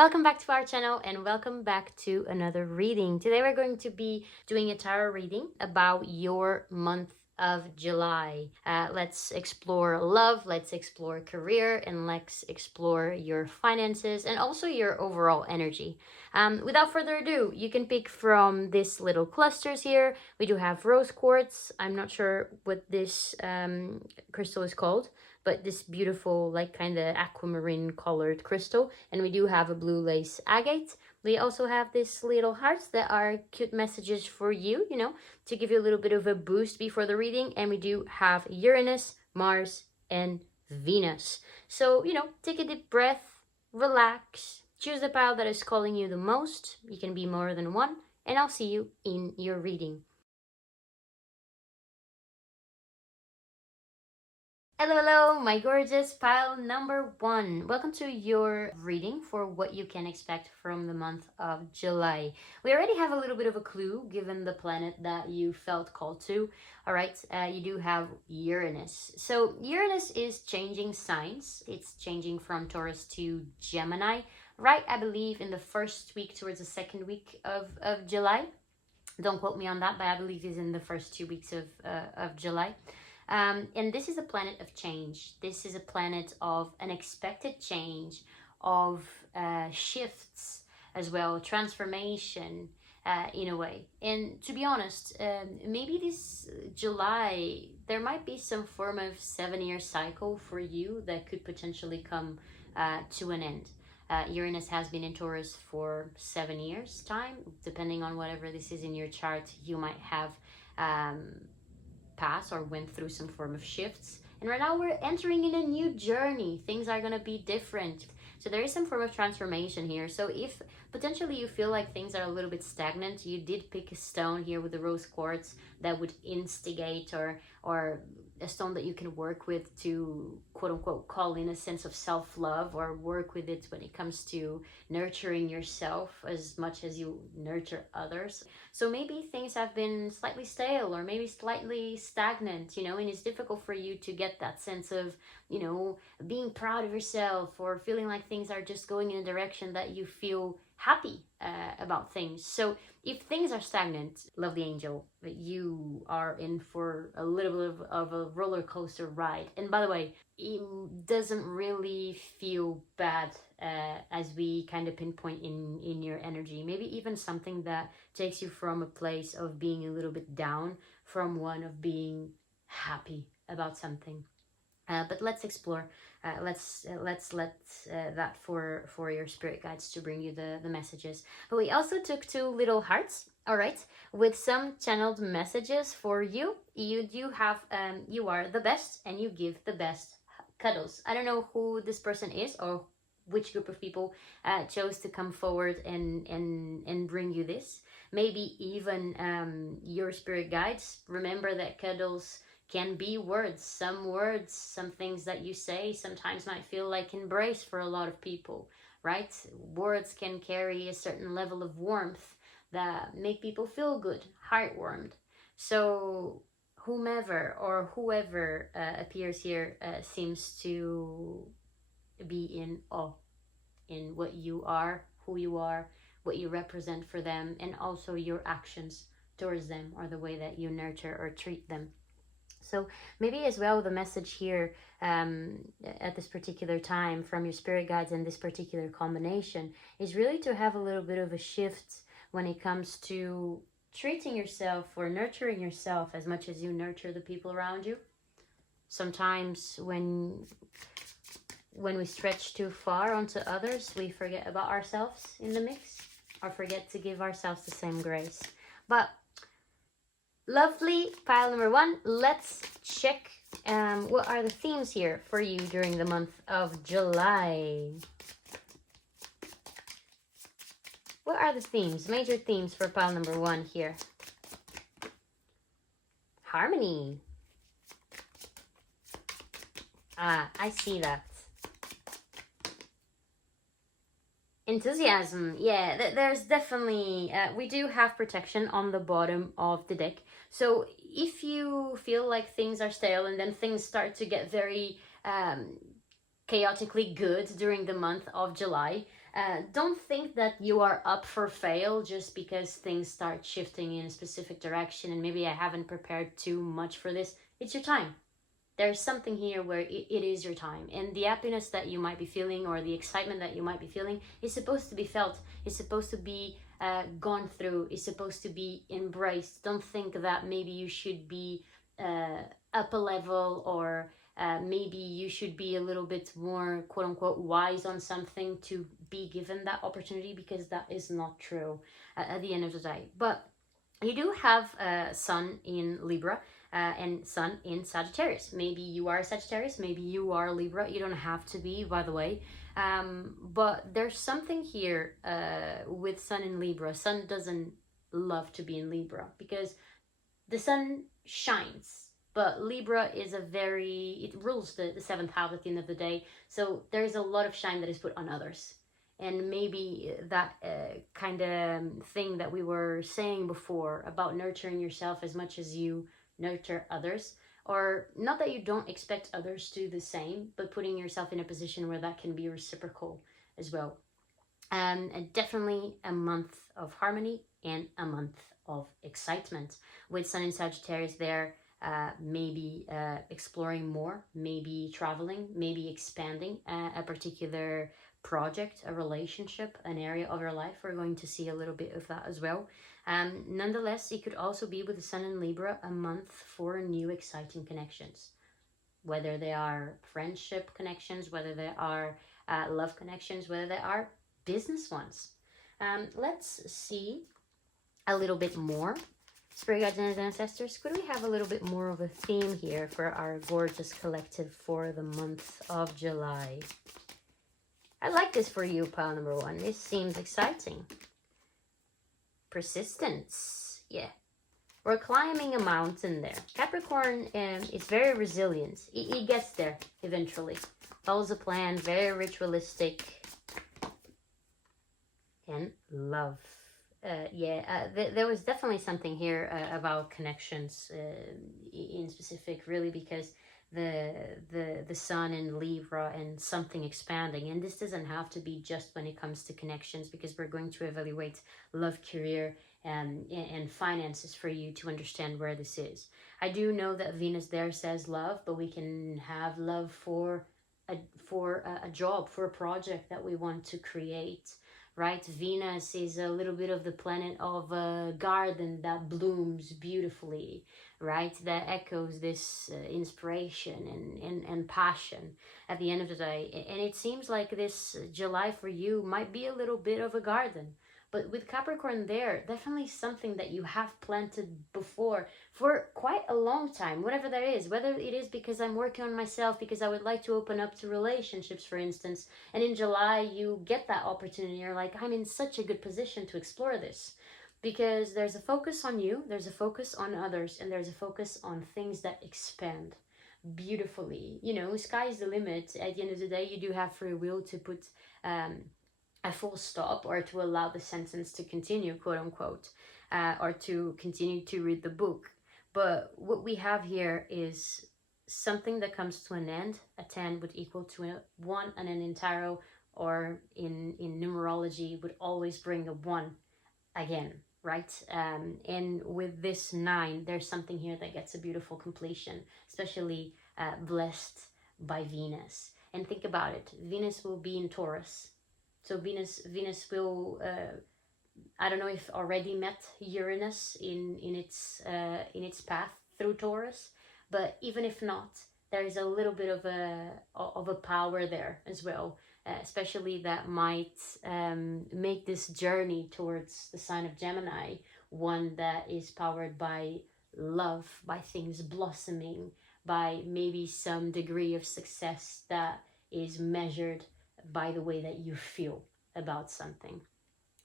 Welcome back to our channel and welcome back to another reading. Today we're going to be doing a tarot reading about your month of July. Let's explore love, let's explore career, and let's explore your finances and also your overall energy. Without further ado, you can pick from these little clusters here. We do have rose quartz. I'm not sure what this crystal is called, but this beautiful, like, kind of aquamarine colored crystal. And we do have a blue lace agate. We also have these little hearts that are cute messages for you, to give you a little bit of a boost before the reading. And we do have Uranus, Mars, and Venus. So, take a deep breath, relax, choose the pile that is calling you the most. You can be more than one, and I'll see you in your reading. Hello, my gorgeous pile number 1. Welcome to your reading for what you can expect from the month of July. We already have a little bit of a clue given the planet that you felt called to. All right, you do have Uranus. So Uranus is changing signs. It's changing from Taurus to Gemini, right? I believe in the first week towards the second week of July. Don't quote me on that, but I believe it's in the first 2 weeks of July. And this is a planet of change. This is a planet of unexpected change, of shifts as well, transformation in a way. And to be honest, maybe this July, there might be some form of 7-year cycle for you that could potentially come to an end. Uranus has been in Taurus for 7 years time. Depending on whatever this is in your chart, you might have pass or went through some form of shifts, and right now we're entering in a new journey. Things are going to be different, so there is some form of transformation here. So if potentially you feel like things are a little bit stagnant, you did pick a stone here with the rose quartz that would instigate or a stone that you can work with to quote unquote call in a sense of self-love, or work with it when it comes to nurturing yourself as much as you nurture others. So maybe things have been slightly stale or maybe slightly stagnant, and it's difficult for you to get that sense of, being proud of yourself or feeling like things are just going in a direction that you feel happy about things. So if things are stagnant, lovely angel, you are in for a little bit of a roller coaster ride. And by the way, it doesn't really feel bad as we kind of pinpoint in your energy. Maybe even something that takes you from a place of being a little bit down from one of being happy about something. But let's explore. Let's let that for your spirit guides to bring you the messages. But we also took 2 little hearts, all right, with some channeled messages for you. You do have you are the best and you give the best cuddles. I don't know who this person is or which group of people chose to come forward and bring you this. Maybe even your spirit guides. Remember that cuddles can be words, some things that you say sometimes might feel like embrace for a lot of people, right? Words can carry a certain level of warmth that make people feel good, heartwarmed. So whomever or whoever appears here seems to be in awe in what you are, who you are, what you represent for them, and also your actions towards them or the way that you nurture or treat them. So maybe as well the message here at this particular time from your spirit guides in this particular combination is really to have a little bit of a shift when it comes to treating yourself or nurturing yourself as much as you nurture the people around you. Sometimes when we stretch too far onto others, we forget about ourselves in the mix or forget to give ourselves the same grace. But lovely pile number 1. Let's check what are the themes here for you during the month of July. What are the themes, major themes for pile number 1 here? Harmony. I see that. Enthusiasm. Yeah, there's definitely we do have protection on the bottom of the deck. So if you feel like things are stale and then things start to get very chaotically good during the month of July, Don't think that you are up for fail just because things start shifting in a specific direction and maybe I haven't prepared too much for this. It's your time. There's something here where it is your time, and the happiness that you might be feeling or the excitement that you might be feeling is supposed to be felt. It's supposed to be gone through. It's supposed to be embraced. Don't think that maybe you should be up a level, or maybe you should be a little bit more quote unquote wise on something to be given that opportunity, because that is not true at the end of the day. But you do have Sun in Libra and Sun in Sagittarius. Maybe you are Sagittarius, maybe you are Libra. You don't have to be, by the way. But there's something here with Sun in Libra. Sun doesn't love to be in Libra because the Sun shines. But Libra is it rules the seventh house at the end of the day. So there's a lot of shine that is put on others. And maybe that kind of thing that we were saying before about nurturing yourself as much as you nurture others, or not that you don't expect others to do the same, but putting yourself in a position where that can be reciprocal as well. And definitely a month of harmony and a month of excitement with Sun in Sagittarius there. Maybe exploring more, maybe traveling, maybe expanding a particular project, a relationship, an area of your life. We're going to see a little bit of that as well. Nonetheless, it could also be with the Sun in Libra a month for new exciting connections, whether they are friendship connections, whether they are love connections, whether they are business ones. Let's see a little bit more. Spirit guides and ancestors, could we have a little bit more of a theme here for our gorgeous collective for the month of July? I like this for you, pile number one. This seems exciting. Persistence. Yeah. We're climbing a mountain there. Capricorn is very resilient. It gets there eventually. Follows a plan, very ritualistic. And love. There was definitely something here about connections in specific, really, because the Sun in Libra and something expanding. And this doesn't have to be just when it comes to connections, because we're going to evaluate love, career, and finances for you to understand where this is. I do know that Venus there says love, but we can have love for a job, for a project that we want to create. Right? Venus is a little bit of the planet of a garden that blooms beautifully, right? That echoes this inspiration and passion at the end of the day. And it seems like this July for you might be a little bit of a garden. But with Capricorn there, definitely something that you have planted before for quite a long time, whatever that is. Whether it is because I'm working on myself, because I would like to open up to relationships, for instance. And in July, you get that opportunity. You're like, I'm in such a good position to explore this. Because there's a focus on you, there's a focus on others, and there's a focus on things that expand beautifully. You know, sky's the limit. At the end of the day, you do have free will to put a full stop, or to allow the sentence to continue, quote unquote, or to continue to read the book. But what we have here is something that comes to an end. A 10 would equal to a 1, and an entire, or in numerology, would always bring a 1 again, right? And with this 9, there's something here that gets a beautiful completion, especially blessed by Venus. And think about it, Venus will be in Taurus. So Venus will, I don't know if already met Uranus in its path through Taurus, but even if not, there is a little bit of a power there as well, especially that might make this journey towards the sign of Gemini one that is powered by love, by things blossoming, by maybe some degree of success that is measured by the way that you feel about something,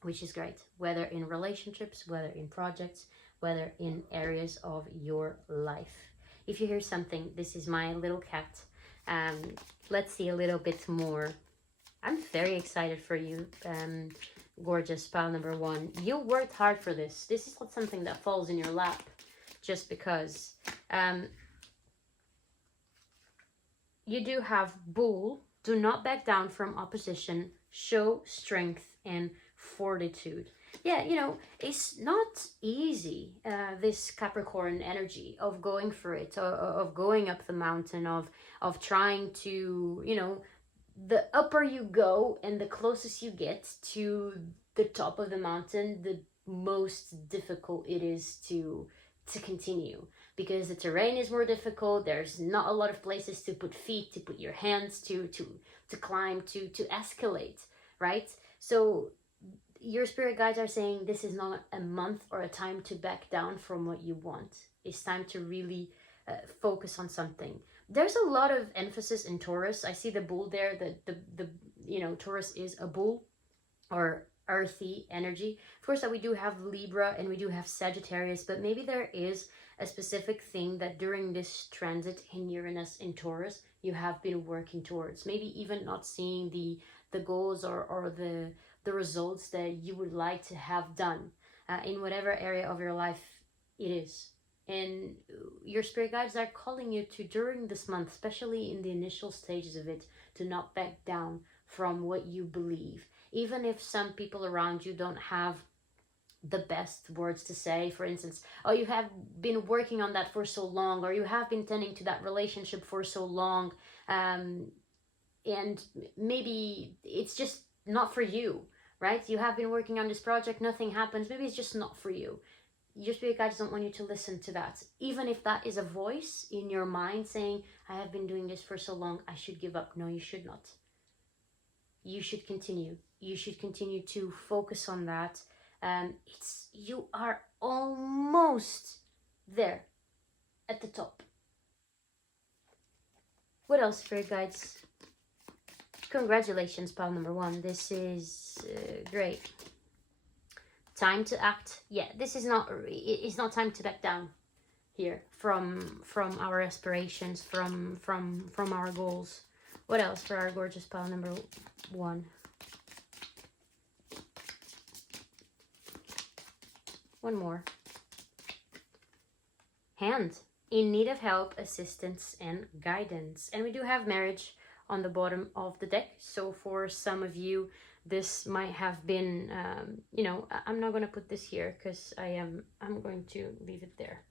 which is great, whether in relationships, whether in projects, whether in areas of your life. If you hear something, this is my little cat. Let's see a little bit more. I'm very excited for you, gorgeous pile number 1. You worked hard for this. This is not something that falls in your lap just because. You do have Bull. Do not back down from opposition. show strength and fortitude. Yeah, you know, it's not easy, this Capricorn energy of going for it, of going up the mountain, of trying to, you know, the upper you go and the closest you get to the top of the mountain, the most difficult it is to continue, because the terrain is more difficult. There's not a lot of places to put feet, to put your hands, to climb, to escalate, right? So your spirit guides are saying this is not a month or a time to back down from what you want. It's time to really focus on something. There's a lot of emphasis in Taurus. I see the bull there. The you know, Taurus is a bull or earthy energy. Of course, that we do have Libra and we do have Sagittarius, but maybe there is a specific thing that during this transit in Uranus in Taurus you have been working towards. Maybe even not seeing the goals or the results that you would like to have done in whatever area of your life it is. And your spirit guides are calling you to, during this month, especially in the initial stages of it, to not back down from what you believe. Even if some people around you don't have the best words to say. For instance, oh, you have been working on that for so long, or you have been tending to that relationship for so long, and maybe it's just not for you, right? You have been working on this project, nothing happens, maybe it's just not for you. Your spirit guides don't want you to listen to that. Even if that is a voice in your mind saying, I have been doing this for so long, I should give up. No, you should not. You should continue. You should continue to focus on that. You are almost there at the top. What else, spirit guides? Congratulations, pile number 1. This is great. Time to act. Yeah, this is not, it's not time to back down here from our aspirations, from our goals. What else for our gorgeous pile number 1? One more. Hand. In need of help, assistance, and guidance. And we do have marriage on the bottom of the deck. So for some of you, this might have been, you know, I'm not going to put this here because I'm going to leave it there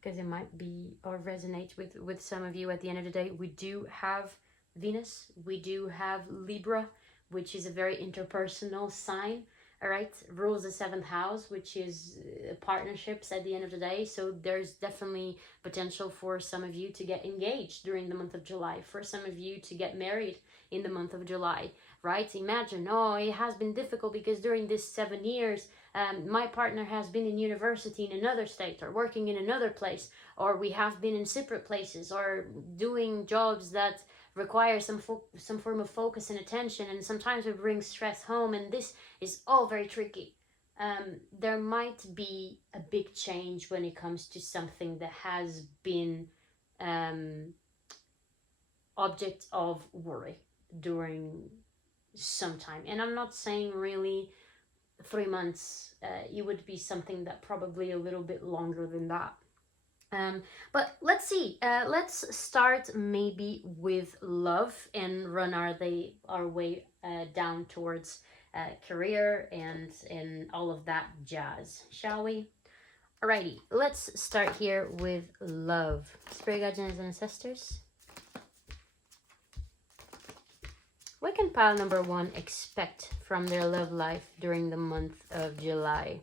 because it might be or resonate with some of you. At the end of the day, we do have Venus, we do have Libra, which is a very interpersonal sign. All right, rules the 7th house, which is partnerships at the end of the day. So there's definitely potential for some of you to get engaged during the month of July, for some of you to get married in the month of July, right? Imagine, oh, it has been difficult because during this 7 years, my partner has been in university in another state or working in another place, or we have been in separate places or doing jobs that require some form of focus and attention, and sometimes we bring stress home, and this is all very tricky. There might be a big change when it comes to something that has been object of worry during some time. And I'm not saying really 3 months. It would be something that probably a little bit longer than that. But let's see. Let's start maybe with love and run our way down towards career and all of that jazz, shall we? Alrighty, let's start here with love. Spirit guides and ancestors. What can pile number 1 expect from their love life during the month of July?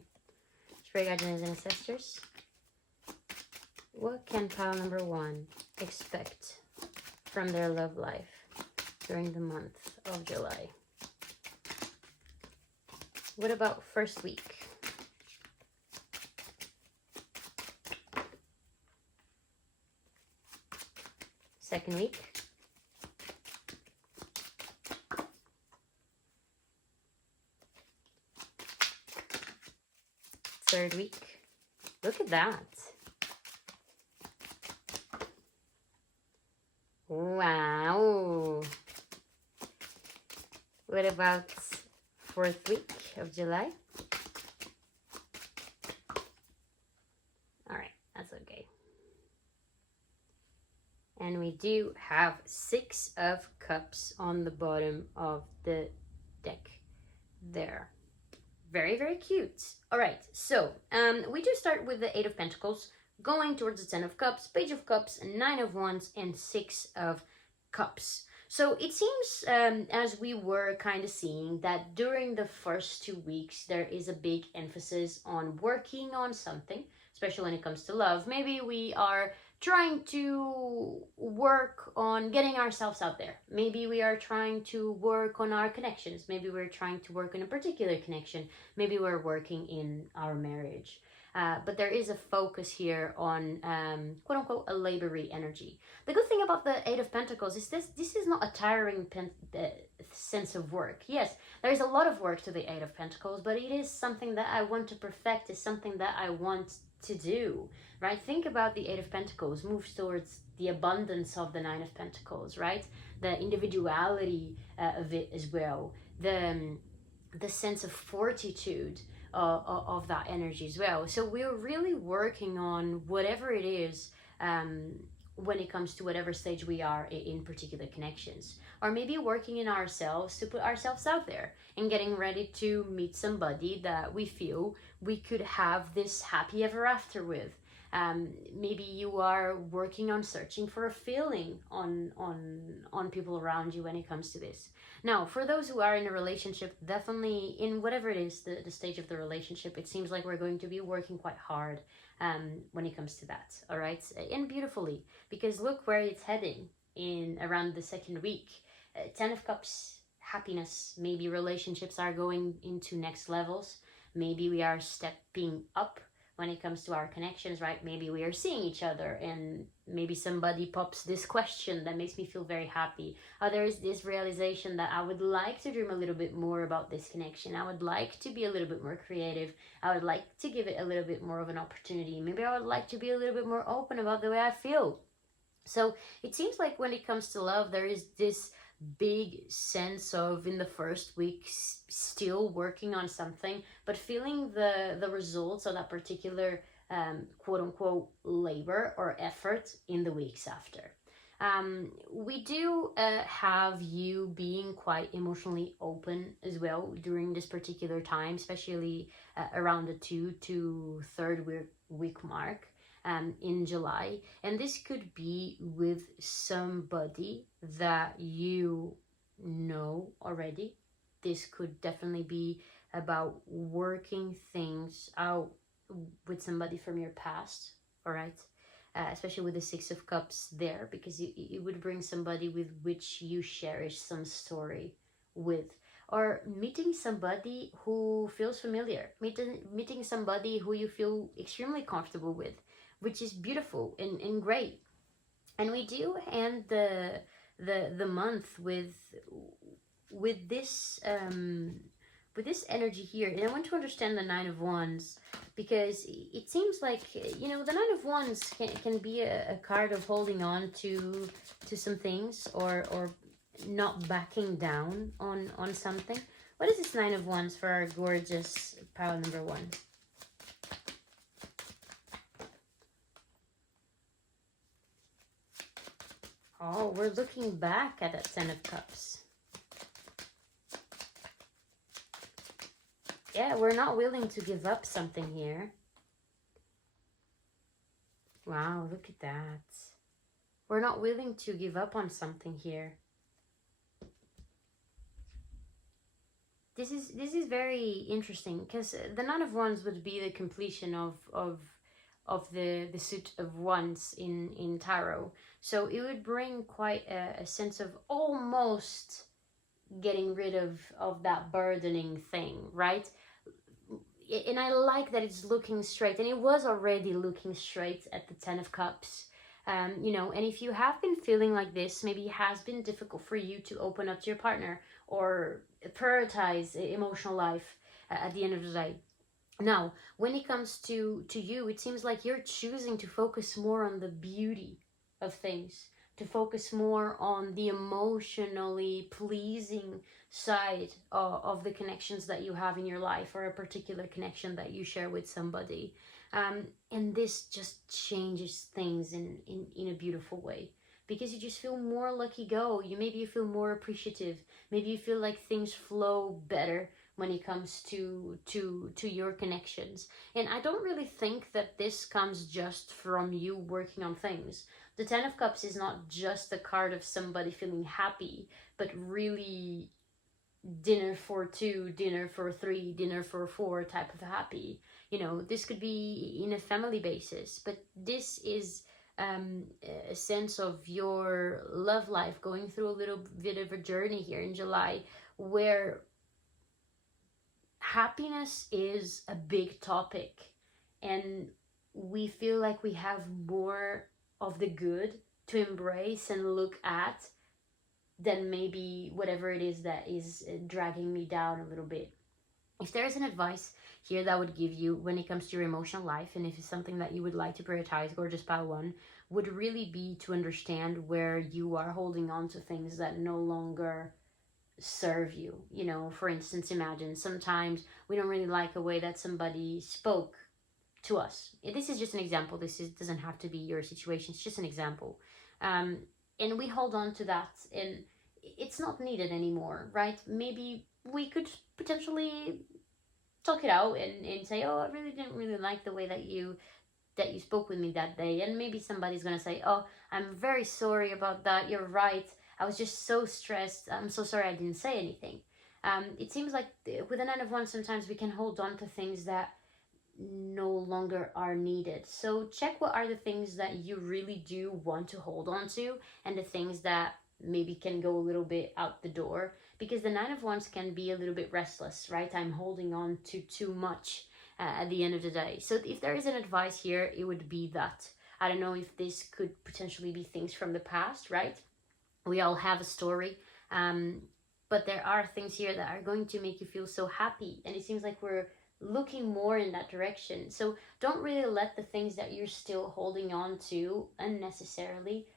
Spirit guides and ancestors. What can pile number 1 expect from their love life during the month of July? What about first week? Second week? Third week? Look at that. Wow. What about 4th week of July? All right, that's okay. And we do have 6 of Cups on the bottom of the deck there. Very, very cute. All right, so we do start with the Eight of Pentacles, going towards the Ten of Cups, Page of Cups, Nine of Wands, and Six of Cups. So it seems, as we were kind of seeing, that during the first 2 weeks, there is a big emphasis on working on something, especially when it comes to love. Maybe we are trying to work on getting ourselves out there. Maybe we are trying to work on our connections. Maybe we're trying to work on a particular connection. Maybe we're working in our marriage. But there is a focus here on quote unquote a labory energy. The good thing about the Eight of Pentacles is this is not a tiring sense of work. Yes, there is a lot of work to the Eight of Pentacles, but it is something that I want to perfect, is something that I want to do, right? Think about the Eight of Pentacles moves towards the abundance of the Nine of Pentacles, right? The individuality of it as well, the sense of fortitude of that energy as well. So we're really working on whatever it is when it comes to whatever stage we are in particular connections, or maybe working in ourselves to put ourselves out there and getting ready to meet somebody that we feel we could have this happy ever after with. Maybe you are working on searching for a feeling on people around you when it comes to this. Now, for those who are in a relationship, definitely in whatever it is, the stage of the relationship, it seems like we're going to be working quite hard when it comes to that, all right? And beautifully, because look where it's heading in around the second week. Ten of Cups, happiness. Maybe relationships are going into next levels. Maybe we are stepping up when it comes to our connections, right? Maybe we are seeing each other and maybe somebody pops this question that makes me feel very happy. There is this realization that I would like to dream a little bit more about this connection. I would like to be a little bit more creative. I would like to give it a little bit more of an opportunity. Maybe I would like to be a little bit more open about the way I feel. So it seems like when it comes to love, there is this big sense of, in the first week, still working on something, but feeling the results of that particular quote unquote labor or effort in the weeks after. We do have you being quite emotionally open as well during this particular time, especially around the 2 to 3rd week mark. In July, and this could be with somebody that you know already. This could definitely be about working things out with somebody from your past, all right? Especially with the Six of Cups there, because it would bring somebody with which you cherish some story with, or meeting somebody who feels familiar, meeting somebody who you feel extremely comfortable with, which is beautiful and great. And we do end the month with this energy here. And I want to understand the Nine of Wands, because it seems like, you know, the Nine of Wands can be a card of holding on to some things, or not backing down on something. What is this Nine of Wands for our gorgeous pile number 1? Oh, we're looking back at that Ten of Cups. Yeah, we're not willing to give up something here. Wow, look at that. We're not willing to give up on something here. This is very interesting, because the Nine of Wands would be the completion of the suit of Wands in tarot. So it would bring quite a sense of almost getting rid of that burdening thing, right? And I like that it's looking straight, and it was already looking straight at the Ten of Cups. You know, and if you have been feeling like this, maybe it has been difficult for you to open up to your partner or prioritize emotional life at the end of the day. Now, when it comes to you, it seems like you're choosing to focus more on the beauty of things, to focus more on the emotionally pleasing side of the connections that you have in your life, or a particular connection that you share with somebody. And this just changes things in a beautiful way. because you just feel more lucky go. Maybe you feel more appreciative. Maybe you feel like things flow better when it comes to your connections. And I don't really think that this comes just from you working on things. The Ten of Cups is not just a card of somebody feeling happy, but really dinner for two, dinner for three, dinner for four type of happy. This could be in a family basis, but this is a sense of your love life going through a little bit of a journey here in July, where happiness is a big topic, and we feel like we have more of the good to embrace and look at than maybe whatever it is that is dragging me down a little bit. If there is an advice here that I would give you when it comes to your emotional life, and if it's something that you would like to prioritize, Gorgeous Pile 1, would really be to understand where you are holding on to things that no longer serve you. For instance, imagine sometimes we don't really like a way that somebody spoke to us. This is just an example. Doesn't have to be your situation. It's just an example. And we hold on to that, and it's not needed anymore, right? Maybe we could potentially talk it out and say, oh, I really didn't really like the way that you spoke with me that day. And maybe somebody's gonna say, oh, I'm very sorry about that, you're right, I was just so stressed, I'm so sorry I didn't say anything. It seems like with the Nine of Wands, sometimes we can hold on to things that no longer are needed. So check what are the things that you really do want to hold on to, and the things that maybe can go a little bit out the door, because the Nine of Wands can be a little bit restless, right? I'm holding on to too much at the end of the day. So if there is an advice here, it would be that. I don't know if this could potentially be things from the past, right? We all have a story, but there are things here that are going to make you feel so happy, and it seems like we're looking more in that direction. So don't really let the things that you're still holding on to unnecessarily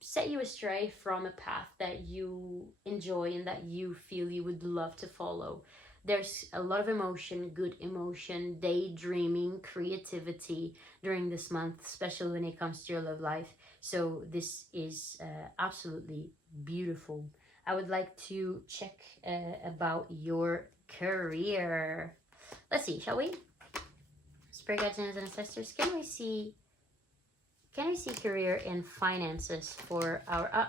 set you astray from a path that you enjoy and that you feel you would love to follow. There's a lot of emotion, good emotion, daydreaming, creativity during this month, especially when it comes to your love life. So this is absolutely beautiful. I would like to check about your career. Let's see, shall we? Spirit guides and ancestors, can we see career and finances for our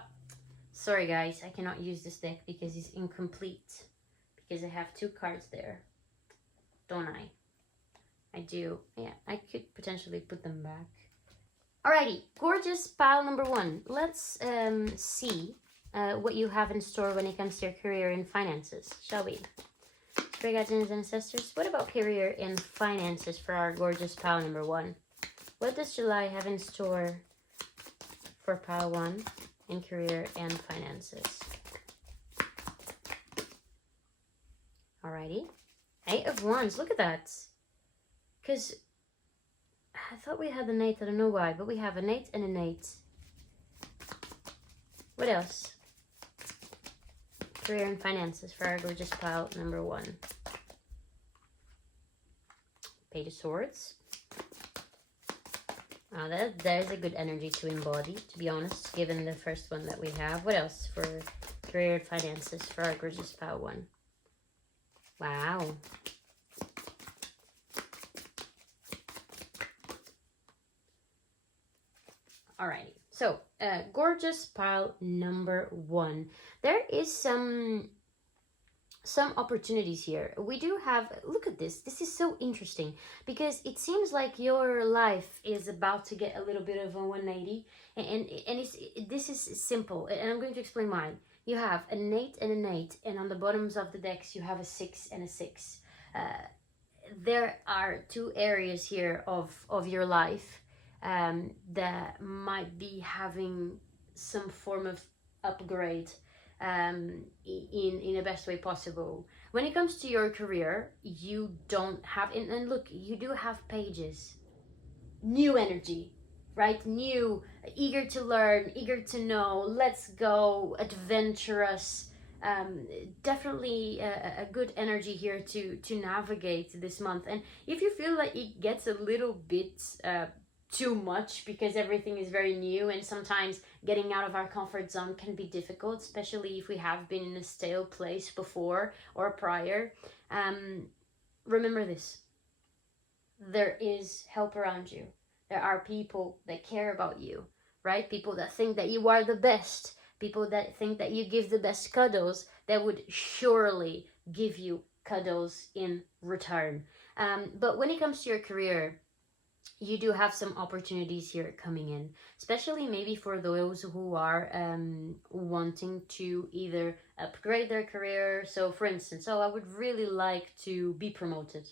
sorry guys, I cannot use this deck because it's incomplete, because I have two cards there, don't I? I do. Yeah, I could potentially put them back. Alrighty, Gorgeous Pile number 1. Let's see what you have in store when it comes to your career and finances, shall we? Spirit guides and ancestors, what about career and finances for our Gorgeous Pile number 1? What does July have in store for Pile 1 in career and finances? Alrighty. 8 of Wands. Look at that. Because I thought we had an 8. I don't know why. But we have an 8 and an 8. What else? Career and finances for our Gorgeous Pile number 1. Page of Swords. There's a good energy to embody, to be honest, given the first one that we have. What else for career and finances for our Gorgeous Pile 1? Wow. Alrighty. So, Gorgeous Pile number 1. There is some opportunities here. We do have, look at this. This is so interesting because it seems like your life is about to get a little bit of a 180, and this is simple, and I'm going to explain mine. You have an 8 and an 8, and on the bottoms of the decks you have a 6 and a 6. There are two areas here of your life that might be having some form of upgrade in the best way possible. When it comes to your career, you don't have, and look, you do have pages, new energy, right? New, eager to learn, eager to know, let's go, adventurous. Definitely a good energy here to navigate this month. And if you feel like it gets a little bit too much because everything is very new, and sometimes getting out of our comfort zone can be difficult, especially if we have been in a stale place before or prior. Remember this: there is help around you. There are people that care about you, right? People that think that you are the best, people that think that you give the best cuddles, that would surely give you cuddles in return. But when it comes to your career, you do have some opportunities here coming in, especially maybe for those who are wanting to either upgrade their career. So for instance, I would really like to be promoted.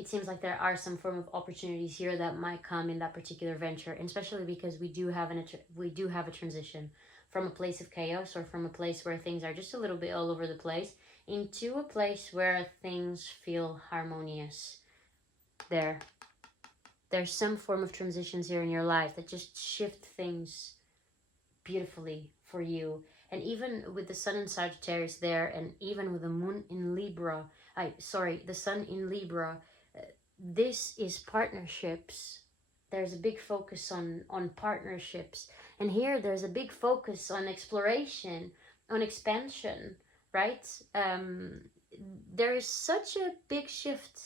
It seems like there are some form of opportunities here that might come in that particular venture, and especially because we do have a transition from a place of chaos, or from a place where things are just a little bit all over the place, into a place where things feel harmonious. There's some form of transitions here in your life that just shift things beautifully for you. And even with the sun in Sagittarius there, and even with the moon in Libra, the sun in Libra, this is partnerships. There's a big focus on partnerships. And here there's a big focus on exploration, on expansion, right? There is such a big shift.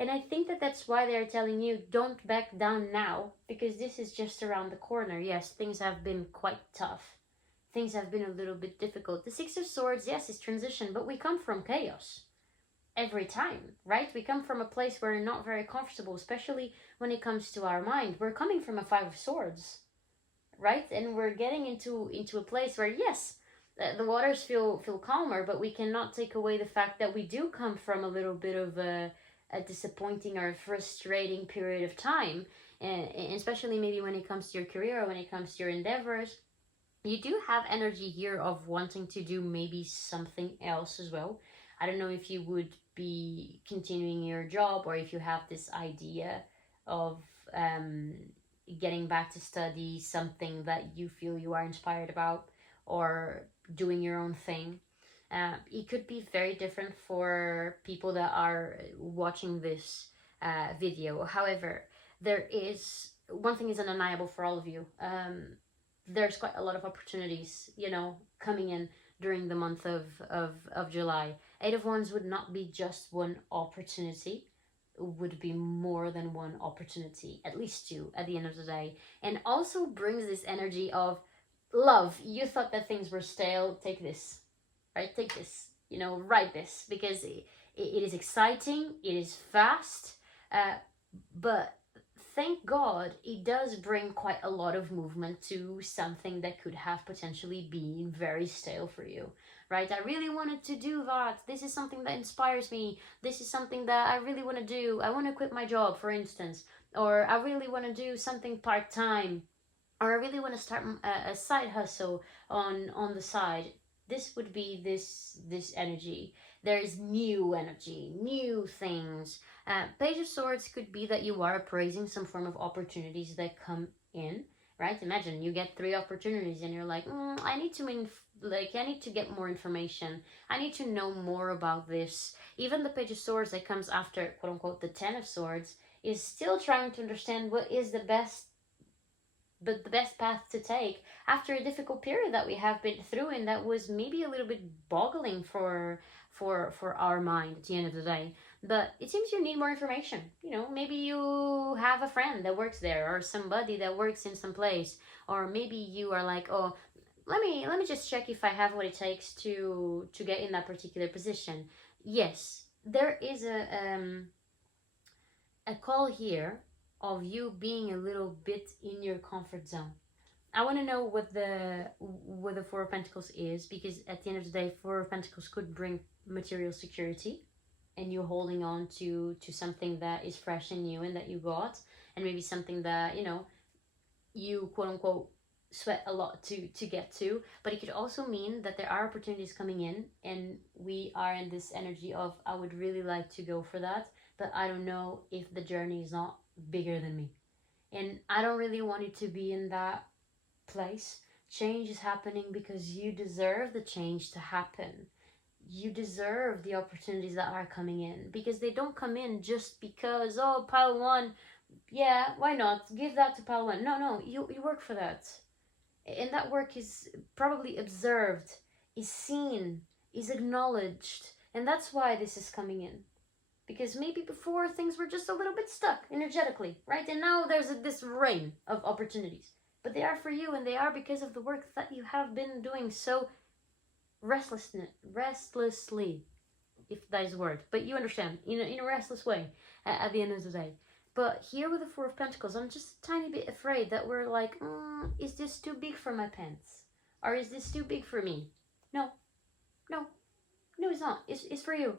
And I think that that's why they're telling you, don't back down now, because this is just around the corner. Yes, things have been quite tough. Things have been a little bit difficult. The Six of Swords, yes, is transition, but we come from chaos every time, right? We come from a place where we're not very comfortable, especially when it comes to our mind. We're coming from a Five of Swords, right? And we're getting into a place where, yes, the waters feel calmer, but we cannot take away the fact that we do come from a little bit of a disappointing or a frustrating period of time, and especially maybe when it comes to your career or when it comes to your endeavors. You do have energy here of wanting to do maybe something else as well. I don't know if you would be continuing your job, or if you have this idea of getting back to study something that you feel you are inspired about, or doing your own thing. It could be very different for people that are watching this video. However, there is one thing is undeniable for all of you. There's quite a lot of opportunities, coming in during the month of July. Eight of Wands would not be just one opportunity. It would be more than one opportunity, at least two at the end of the day. And also brings this energy of love. You thought that things were stale, take this, right? Take this, write this, because it is exciting, it is fast, but thank God it does bring quite a lot of movement to something that could have potentially been very stale for you, right? I really wanted to do that. This is something that inspires me. This is something that I really want to do. I want to quit my job, for instance, or I really want to do something part-time, or I really want to start a side hustle on the side. This would be this energy. There is new energy, new things. Page of Swords could be that you are appraising some form of opportunities that come in, right? Imagine you get 3 opportunities and you're like, I need to get more information. I need to know more about this. Even the Page of Swords that comes after, quote unquote, the 10 of Swords is still trying to understand what is the best path to take after a difficult period that we have been through, and that was maybe a little bit boggling for our mind at the end of the day. But it seems you need more information. Maybe you have a friend that works there, or somebody that works in some place, or maybe you are like, oh, let me just check if I have what it takes to get in that particular position. Yes, there is a call here of you being a little bit in your comfort zone. I want to know what the Four of Pentacles is, because at the end of the day, Four of Pentacles could bring material security, and you holding on to something that is fresh and new and that you got, and maybe something that you quote unquote sweat a lot to get to. But it could also mean that there are opportunities coming in, and we are in this energy of, I would really like to go for that, but I don't know if the journey is not bigger than me, and I don't really want it to be in that place. Change is happening because you deserve the change to happen. You deserve the opportunities that are coming in, because they don't come in just because, oh, pile 1 Yeah, why not? Give that to pile one. No, you work for that. And that work is probably observed, is seen, is acknowledged. And that's why this is coming in. Because maybe before things were just a little bit stuck energetically, right? And now there's this rain of opportunities. But they are for you, and they are because of the work that you have been doing so restlessly, if that is a word. But you understand, in a restless way at the end of the day. But here with the Four of Pentacles, I'm just a tiny bit afraid that we're like, is this too big for my pants? Or is this too big for me? No, it's not. It's for you.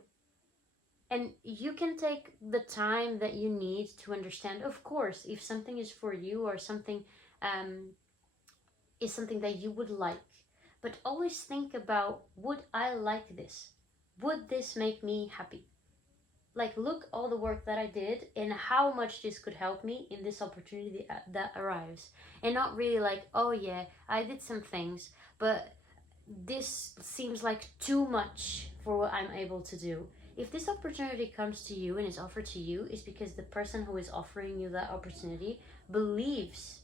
And you can take the time that you need to understand, of course, if something is for you or something is something that you would like. But always think about, would I like this? Would this make me happy? Like, look all the work that I did and how much this could help me in this opportunity that arrives. And not really like, oh yeah, I did some things, but this seems like too much for what I'm able to do. If this opportunity comes to you and is offered to you, it's because the person who is offering you that opportunity believes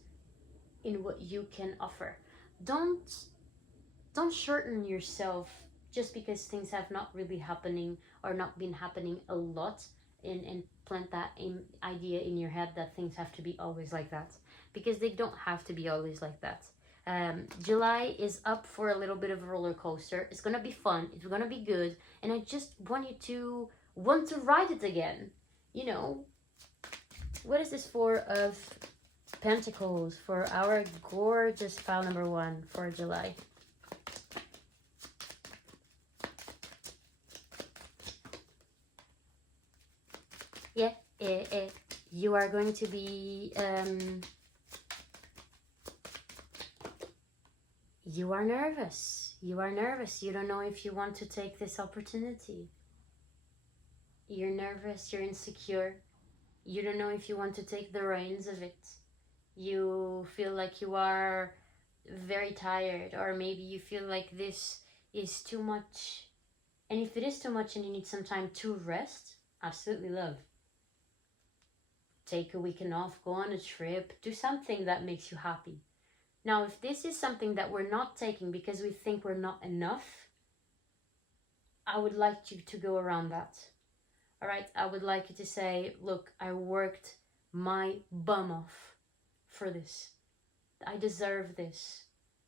in what you can offer. Don't shorten yourself just because things have not really happening or not been happening a lot, and plant that idea in your head that things have to be always like that, because they don't have to be always like that. July is up for a little bit of a roller coaster. It's gonna be fun, it's gonna be good, and I just want you to want to ride it again. What is this Four of Pentacles for our gorgeous pile number 1 for July? Yeah, you are going to be, you are nervous. You are nervous. You don't know if you want to take this opportunity. You're nervous, you're insecure. You don't know if you want to take the reins of it. You feel like you are very tired, or maybe you feel like this is too much. And if it is too much and you need some time to rest, absolutely love. Take a weekend off, go on a trip, do something that makes you happy. Now, if this is something that we're not taking because we think we're not enough, I would like you to go around that. All right, I would like you to say, look, I worked my bum off for this. I deserve this.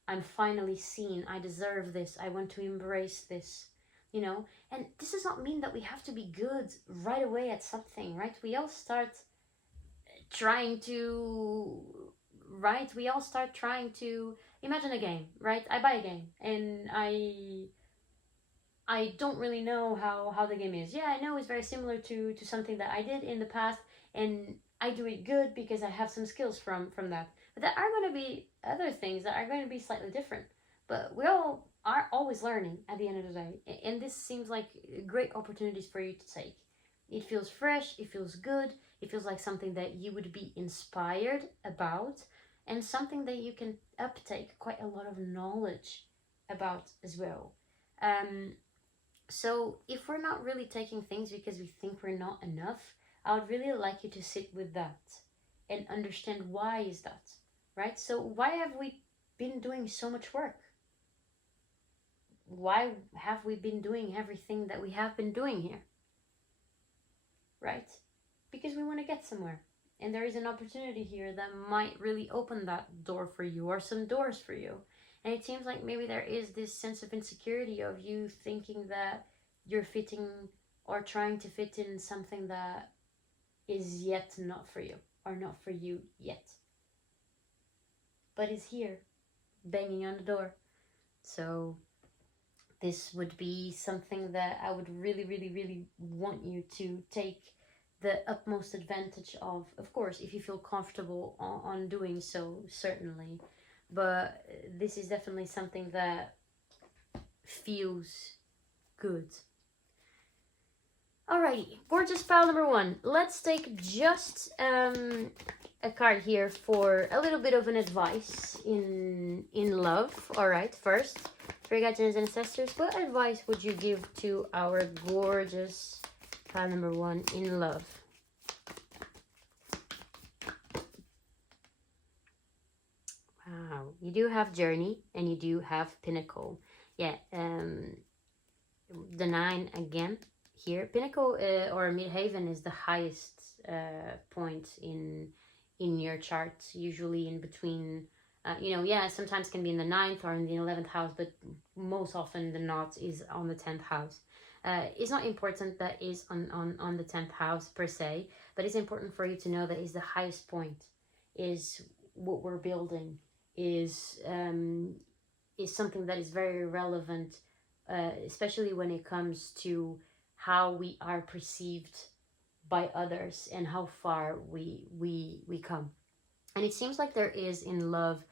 I'm finally seen. I deserve this. I want to embrace this. And this does not mean that we have to be good right away at something, right? We all start trying to imagine a game, right? I buy a game and I don't really know how the game is. Yeah, I know it's very similar to something that I did in the past, and I do it good because I have some skills from that. But there are going to be other things that are going to be slightly different. But we all are always learning at the end of the day. And this seems like great opportunities for you to take. It feels fresh, it feels good, it feels like something that you would be inspired about, and something that you can uptake quite a lot of knowledge about as well. So if we're not really taking things because we think we're not enough, I would really like you to sit with that and understand why is that, right? So why have we been doing so much work? Why have we been doing everything that we have been doing here? Right? Because we want to get somewhere. And there is an opportunity here that might really open that door for you, or some doors for you. And it seems like maybe there is this sense of insecurity of you thinking that you're fitting or trying to fit in something that is yet not for you, or not for you yet. But is here, banging on the door. So this would be something that I would really, really, really want you to take the utmost advantage of. Of course, if you feel comfortable on doing so, certainly. But this is definitely something that feels good. Alrighty, gorgeous pile number 1. Let's take just a card here for a little bit of an advice in love. Alright, first, for guardians and ancestors, what advice would you give to our gorgeous pile number 1 in love? You do have journey and you do have pinnacle. Yeah, the 9 again here. Pinnacle or midhaven is the highest point in your chart, usually in between. Yeah, sometimes can be in the 9th or in the 11th house, but most often the not is on the 10th house. It's not important that is on the 10th house per se, but it's important for you to know that is the highest point, is what we're building, is something that is very relevant, especially when it comes to how we are perceived by others and how far we come. And it seems like there is in love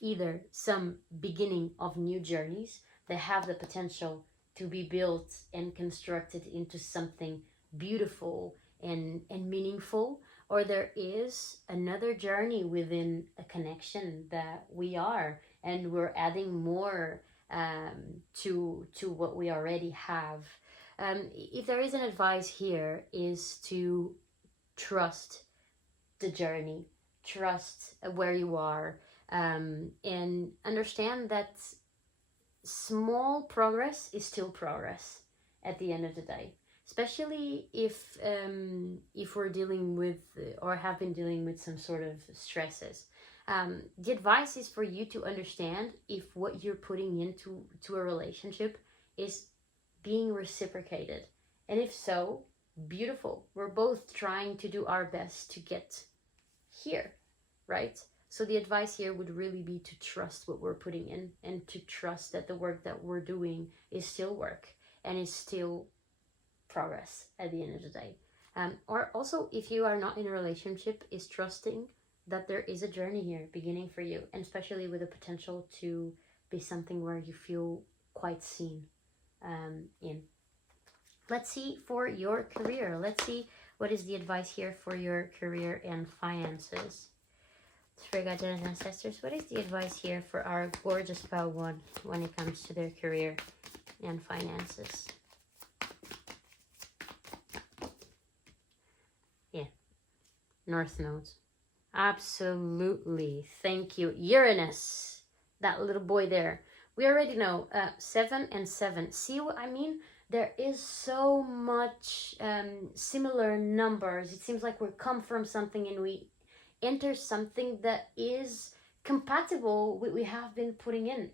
either some beginning of new journeys that have the potential to be built and constructed into something beautiful and meaningful, or there is another journey within a connection that we are, and we're adding more to what we already have. If there is an advice here, is to trust the journey, trust where you are, and understand that small progress is still progress at the end of the day, especially if we're dealing with or have been dealing with some sort of stresses. The advice is for you to understand if what you're putting into a relationship is being reciprocated, and if so, beautiful, we're both trying to do our best to get here, right? So the advice here would really be to trust what we're putting in, and to trust that the work that we're doing is still work and is still progress at the end of the day. Or also, if you are not in a relationship, is trusting that there is a journey here beginning for you, and especially with the potential to be something where you feel quite seen in. Let's see for your career. Let's see what is the advice here for your career and finances. For guardians and ancestors, what is the advice here for our gorgeous pile 1 when it comes to their career and finances? Yeah, North Node. Absolutely. Thank you. Uranus, that little boy there. We already know 7 and 7. See what I mean? There is so much similar numbers. It seems like we come from something and we enter something that is compatible with what we have been putting in.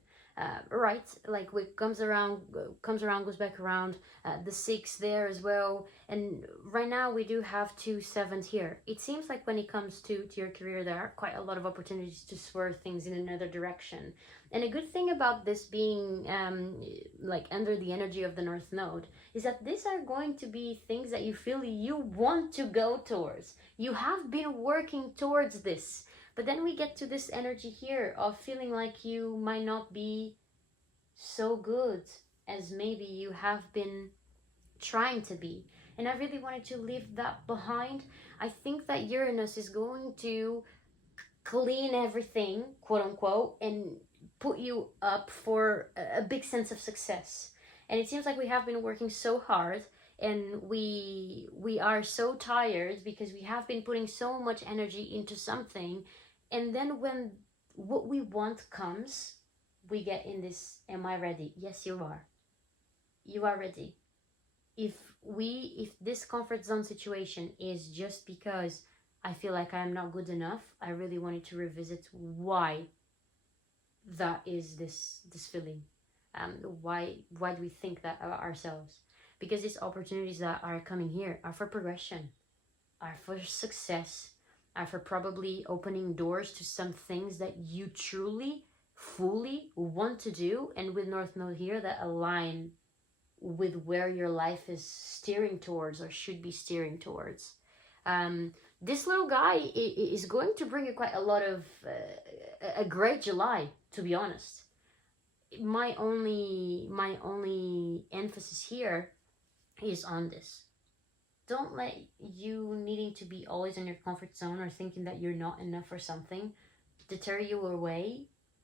Right, like what comes around goes back around. The 6 there as well, and right now we do have 2 7s here. It seems like when it comes to your career, there are quite a lot of opportunities to swerve things in another direction. And a good thing about this being like under the energy of the North Node is that these are going to be things that you feel you want to go towards. You have been working towards this. But then we get to this energy here of feeling like you might not be so good as maybe you have been trying to be. And I really wanted to leave that behind. I think that Uranus is going to clean everything, quote unquote, and put you up for a big sense of success. And it seems like we have been working so hard, and we are so tired because we have been putting so much energy into something, and then when what we want comes, we get in this, am I ready? Yes, you are. You are ready. If this comfort zone situation is just because I feel like I am not good enough, I really wanted to revisit why that is this feeling. Why do we think that about ourselves? Because these opportunities that are coming here are for progression, are for success, are for probably opening doors to some things that you truly, fully want to do, and with North Node here, that align with where your life is steering towards or should be steering towards. This little guy is going to bring you quite a lot of a great July, to be honest. My only emphasis here is on this. Don't let you needing to be always in your comfort zone or thinking that you're not enough for something deter you away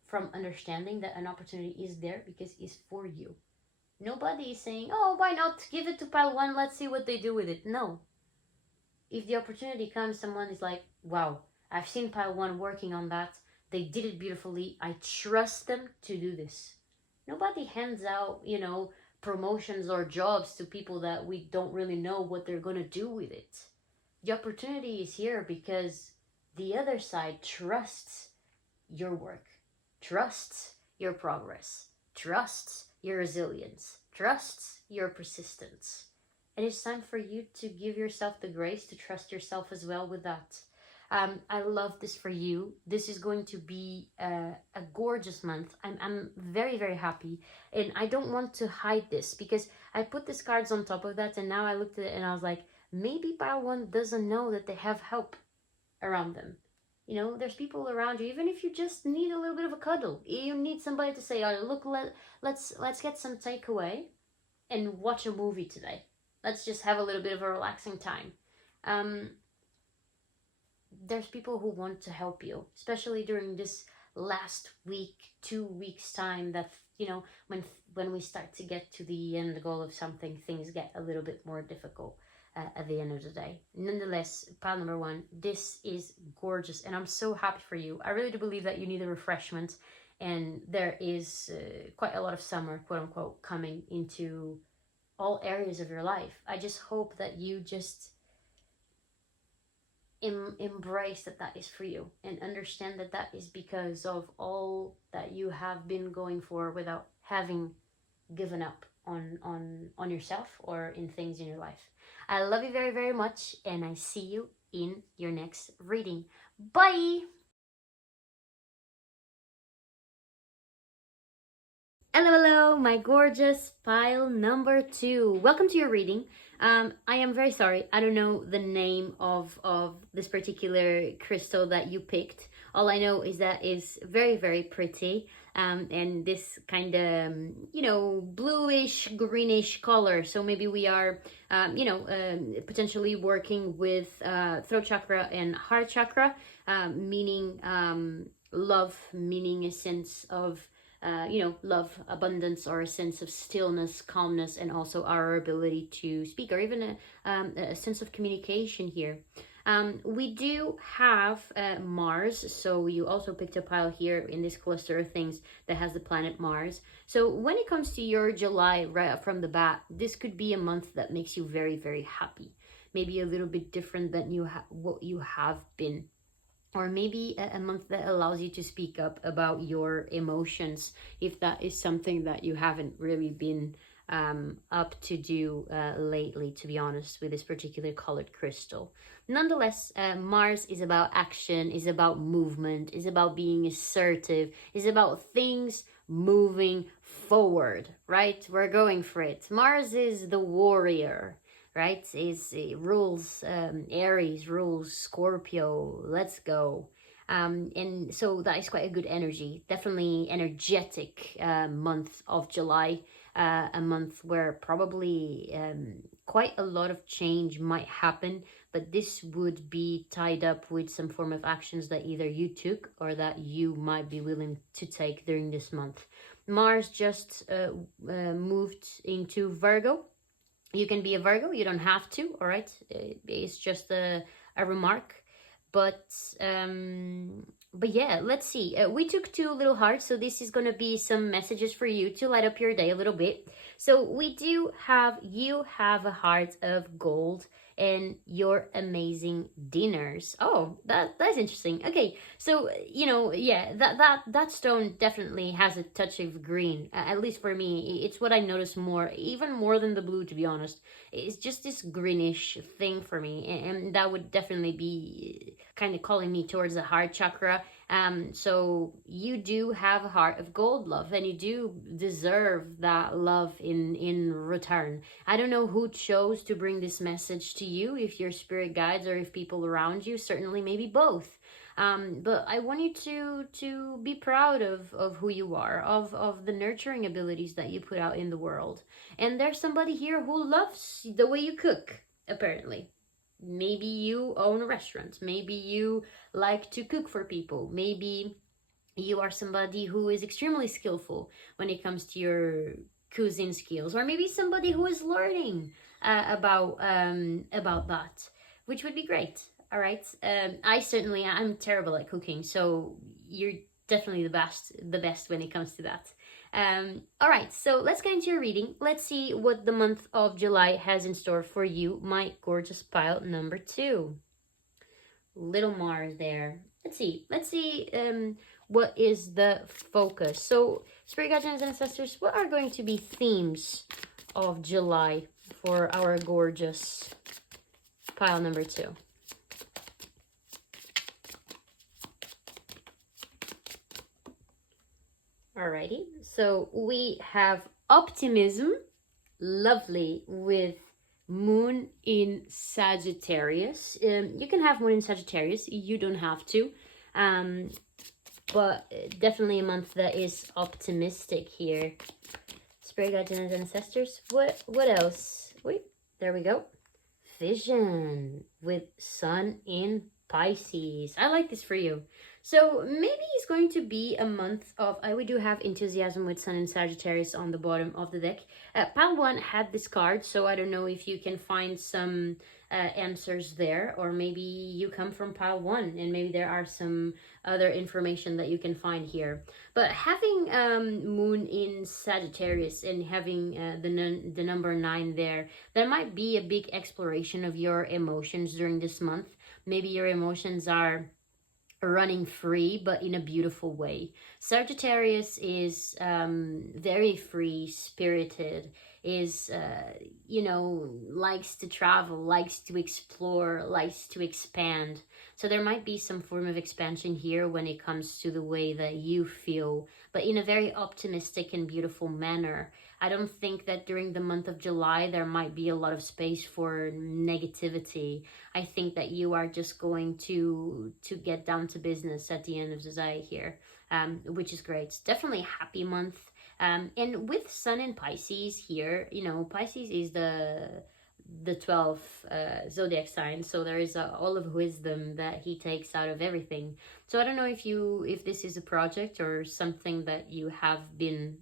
from understanding that an opportunity is there because it's for you. Nobody is saying, oh, why not give it to pile 1, let's see what they do with it. No. If the opportunity comes, someone is like, wow, I've seen pile 1 working on that, They did it beautifully. I trust them to do this. Nobody hands out, promotions or jobs to people that we don't really know what they're going to do with it. The opportunity is here because the other side trusts your work, trusts your progress, trusts your resilience, trusts your persistence. And it's time for you to give yourself the grace to trust yourself as well with that. I love this for you. This is going to be a gorgeous month. I'm very, very happy. And I don't want to hide this because I put these cards on top of that. And now I looked at it and I was like, maybe pile one doesn't know that they have help around them. There's people around you. Even if you just need a little bit of a cuddle, you need somebody to say, "Oh, look, let's get some takeaway and watch a movie today. Let's just have a little bit of a relaxing time." There's people who want to help you, especially during this last week, 2 weeks time. That when we start to get to the end goal of something, things get a little bit more difficult. At the end of the day. Nonetheless, pile number one, this is gorgeous and I'm so happy for you. I really do believe that you need a refreshment, and there is quite a lot of summer, quote unquote, coming into all areas of your life. I just hope that you just embrace that is for you and understand that is because of all that you have been going for without having given up on yourself or in things in your life. I love you very, very much, and I see you in your next reading. Bye! Hello, my gorgeous pile number 2. Welcome to your reading. I am very sorry. I don't know the name of this particular crystal that you picked. All I know is that it's very, very pretty. And this kind of, bluish, greenish color. So maybe we are, potentially working with throat chakra and heart chakra, meaning love, meaning a sense of love, abundance, or a sense of stillness, calmness, and also our ability to speak, or even a sense of communication here. We do have Mars, so you also picked a pile here in this cluster of things that has the planet Mars. So when it comes to your July, right from the bat, this could be a month that makes you very, very happy. Maybe a little bit different than what you have been. Or maybe a month that allows you to speak up about your emotions, if that is something that you haven't really been up to do lately, to be honest, with this particular colored crystal. Nonetheless, Mars is about action, is about movement, is about being assertive, is about things moving forward, right? We're going for it. Mars is the warrior, right? Rules Aries, rules Scorpio. Let's go. And so that is quite a good energy. Definitely energetic month of July. A month where probably quite a lot of change might happen, but this would be tied up with some form of actions that either you took or that you might be willing to take during this month. Mars just moved into Virgo. You can be a Virgo, you don't have to, all right? It's just a remark. But yeah, let's see. We took 2 little hearts, so this is going to be some messages for you to light up your day a little bit. So we do have, you have a heart of gold and your amazing dinners. Oh, that's interesting. Okay, so, yeah, that stone definitely has a touch of green. At least for me, it's what I notice more, even more than the blue, to be honest. It's just this greenish thing for me, and that would definitely be kind of calling me towards the heart chakra. So you do have a heart of gold, love, and you do deserve that love in return. I don't know who chose to bring this message to you, if your spirit guides or if people around you, certainly maybe both. But I want you to be proud of who you are, of the nurturing abilities that you put out in the world. And there's somebody here who loves the way you cook, apparently. Maybe you own a restaurant. Maybe you like to cook for people. Maybe you are somebody who is extremely skillful when it comes to your cuisine skills. Or maybe somebody who is learning about that, which would be great. All right. I'm terrible at cooking. So you're definitely the best when it comes to that. All right, so let's get into your reading. Let's see what the month of July has in store for you, my gorgeous pile number 2. Little Mars there. Let's see what is the focus. So spirit guardians and ancestors, what are going to be themes of July for our gorgeous pile number 2? Alrighty, so we have optimism, lovely, with Moon in Sagittarius. You can have Moon in Sagittarius, you don't have to, but definitely a month that is optimistic here. Spirit guardians and ancestors, what else? Wait, there we go. Vision with Sun in Pisces. I like this for you. So maybe it's going to be a month of, we do have enthusiasm with Sun in Sagittarius on the bottom of the deck. Pile 1 had this card, so I don't know if you can find some answers there, or maybe you come from pile 1 and maybe there are some other information that you can find here. But having Moon in Sagittarius and having the number 9 there might be a big exploration of your emotions during this month. Maybe your emotions are running free, but in a beautiful way. Sagittarius is very free spirited, is likes to travel, likes to explore, likes to expand. So there might be some form of expansion here when it comes to the way that you feel, but in a very optimistic and beautiful manner. I don't think that during the month of July there might be a lot of space for negativity. I think that you are just going to get down to business at the end of July here, which is great. It's definitely a happy month. And with Sun in Pisces here, Pisces is the 12th zodiac sign, so there is all of wisdom that he takes out of everything. So I don't know if this is a project or something that you have been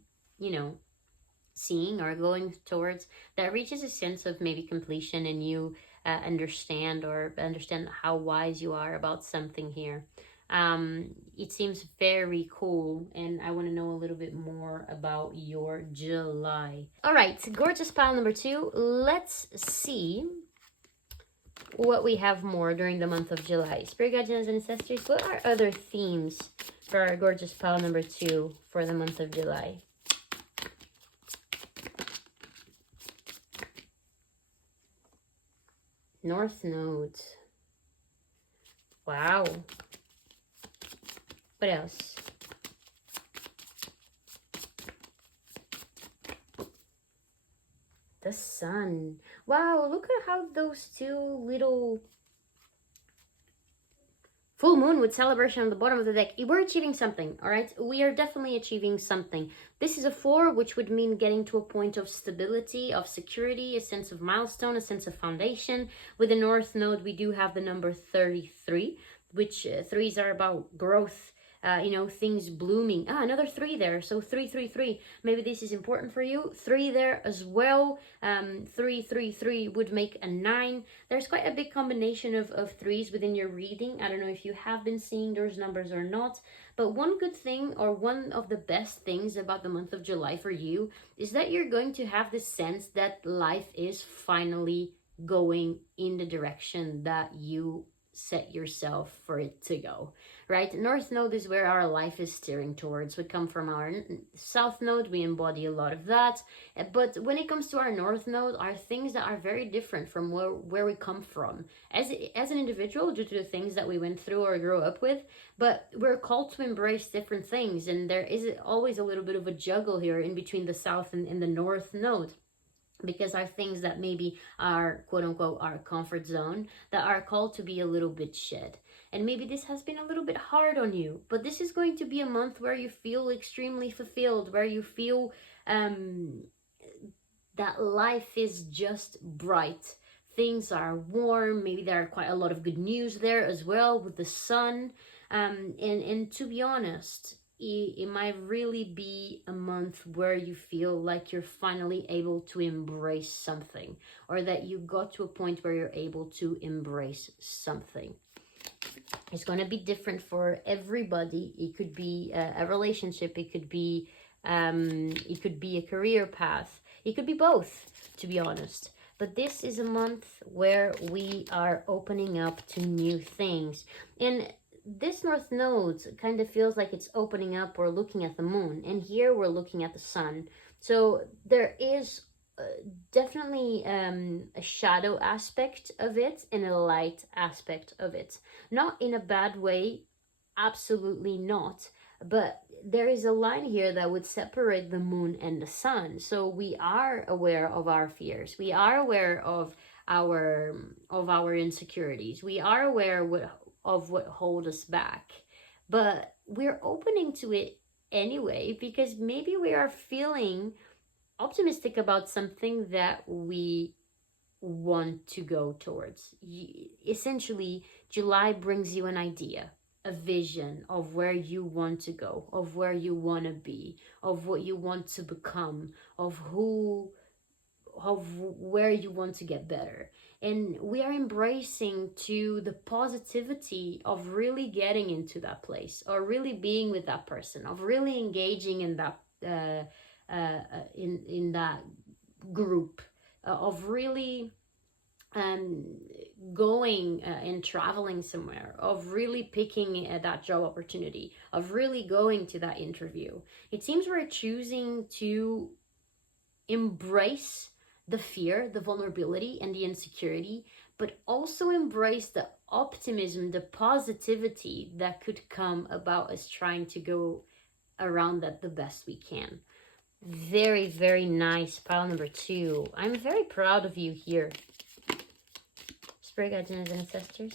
seeing or going towards that reaches a sense of maybe completion, and you understand how wise you are about something here. It seems very cool, and I want to know a little bit more about your July. All right, gorgeous pile number 2. Let's see what we have more during the month of July. Spirit guardians and ancestors, what are other themes for our gorgeous pile number 2 for the month of July? North Node. Wow. What else? The Sun. Wow, look at how those two little full moon with celebration on the bottom of the deck. We're achieving something, all right? We are definitely achieving something. This is a 4, which would mean getting to a point of stability, of security, a sense of milestone, a sense of foundation. With the North Node, we do have the number 33, which 3s are about growth, things blooming. Another 3 there, so 333. Maybe this is important for you. 3 there as well. 333 would make a 9. There's quite a big combination of 3s within your reading. I don't know if you have been seeing those numbers or not, but one good thing, or one of the best things about the month of July for you, is that you're going to have the sense that life is finally going in the direction that you set yourself for it to go, right? North Node is where our life is steering towards. We come from our South Node, we embody a lot of that, but when it comes to our North Node, are things that are very different from where we come from as an individual, due to the things that we went through or grew up with. But we're called to embrace different things, and there is always a little bit of a juggle here in between the South and the North Node, because are things that maybe are quote unquote our comfort zone that are called to be a little bit shed. And maybe this has been a little bit hard on you, but this is going to be a month where you feel extremely fulfilled, where you feel that life is just bright. Things are warm. Maybe there are quite a lot of good news there as well with the sun. And to be honest, it might really be a month where you feel like you're finally able to embrace something, or that you got to a point where you're able to embrace something. It's going to be different for everybody. It could be a relationship. It could be a career path. It could be both, to be honest. But this is a month where we are opening up to new things. And this North Node kind of feels like it's opening up or looking at the moon. And here we're looking at the sun. So there is definitely a shadow aspect of it and a light aspect of it. Not in a bad way, absolutely not. But there is a line here that would separate the moon and the sun. So we are aware of our fears. We are aware of our insecurities. We are aware of what holds us back. But we're opening to it anyway, because maybe we are feeling optimistic about something that we want to go towards. Essentially, July brings you an idea, a vision of where you want to go, of where you want to be, of what you want to become, of where you want to get better. And we are embracing to the positivity of really getting into that place, or really being with that person, of really engaging in that in that group, of really going and traveling somewhere, of really picking that job opportunity, of really going to that interview. It seems we're choosing to embrace the fear, the vulnerability, and the insecurity, but also embrace the optimism, the positivity that could come about us trying to go around that the best we can. Very, very nice. Pile number 2. I'm very proud of you here. Spirit guides and ancestors.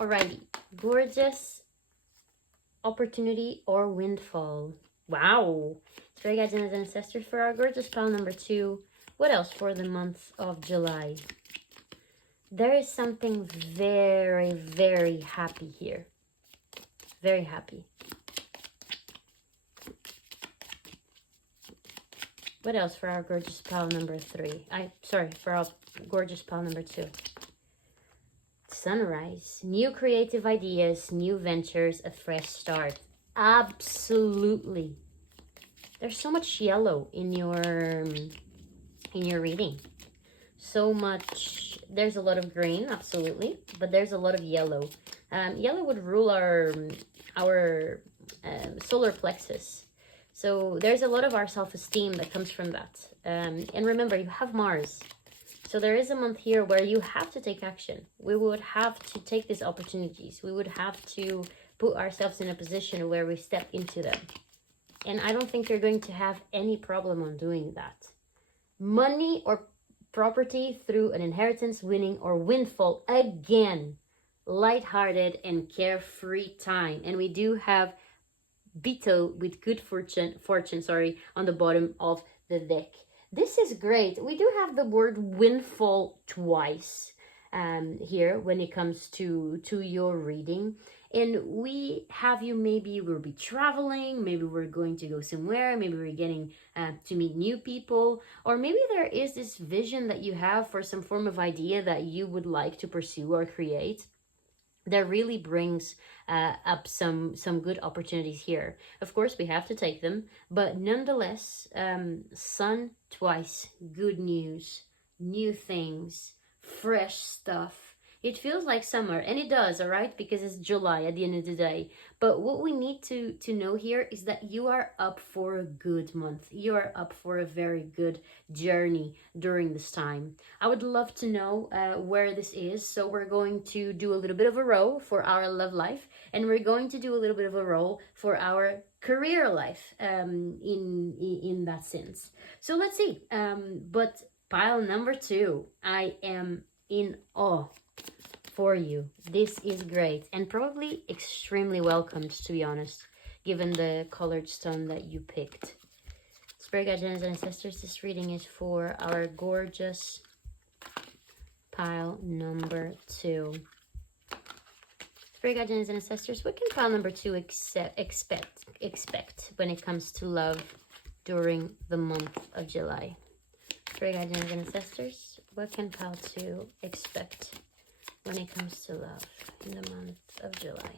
Alrighty. Gorgeous opportunity or windfall. Wow. Spirit guides and ancestors for our gorgeous pile number 2. What else for the month of July? There is something very, very happy here. Very happy. What else for our gorgeous pile number 3? For our gorgeous pile number 2. Sunrise. New creative ideas, new ventures, a fresh start. Absolutely. There's so much yellow in your reading. So much. There's a lot of green, absolutely, but there's a lot of yellow. Yellow would rule our solar plexus. So there's a lot of our self-esteem that comes from that. And remember, you have Mars. So there is a month here where you have to take action. We would have to take these opportunities. We would have to put ourselves in a position where we step into them. And I don't think you're going to have any problem on doing that. Money or property through an inheritance, winning, or windfall. Again, lighthearted and carefree time. And we do have Beto with good fortune, on the bottom of the deck. This is great. We do have the word windfall twice here when it comes to your reading. And we have you, maybe we'll be traveling, maybe we're going to go somewhere, maybe we're getting to meet new people, or maybe there is this vision that you have for some form of idea that you would like to pursue or create. That really brings up some good opportunities here. Of course, we have to take them, but nonetheless, sun twice, good news, new things, fresh stuff. It feels like summer, and it does, all right, because it's July at the end of the day. But what we need to know here is that you are up for a good month. You are up for a very good journey during this time. I would love to know where this is. So we're going to do a little bit of a row for our love life, and we're going to do a little bit of a roll for our career life in that sense. So let's see. But pile number 2, I am in awe for you. This is great and probably extremely welcomed, to be honest, given the colored stone that you picked. Spirit guides and ancestors, this reading is for our gorgeous pile number 2. Spirit guides and ancestors, what can pile number 2 expect when it comes to love, during the month of July. For guardians and ancestors, what can Pal 2 expect when it comes to love in the month of July?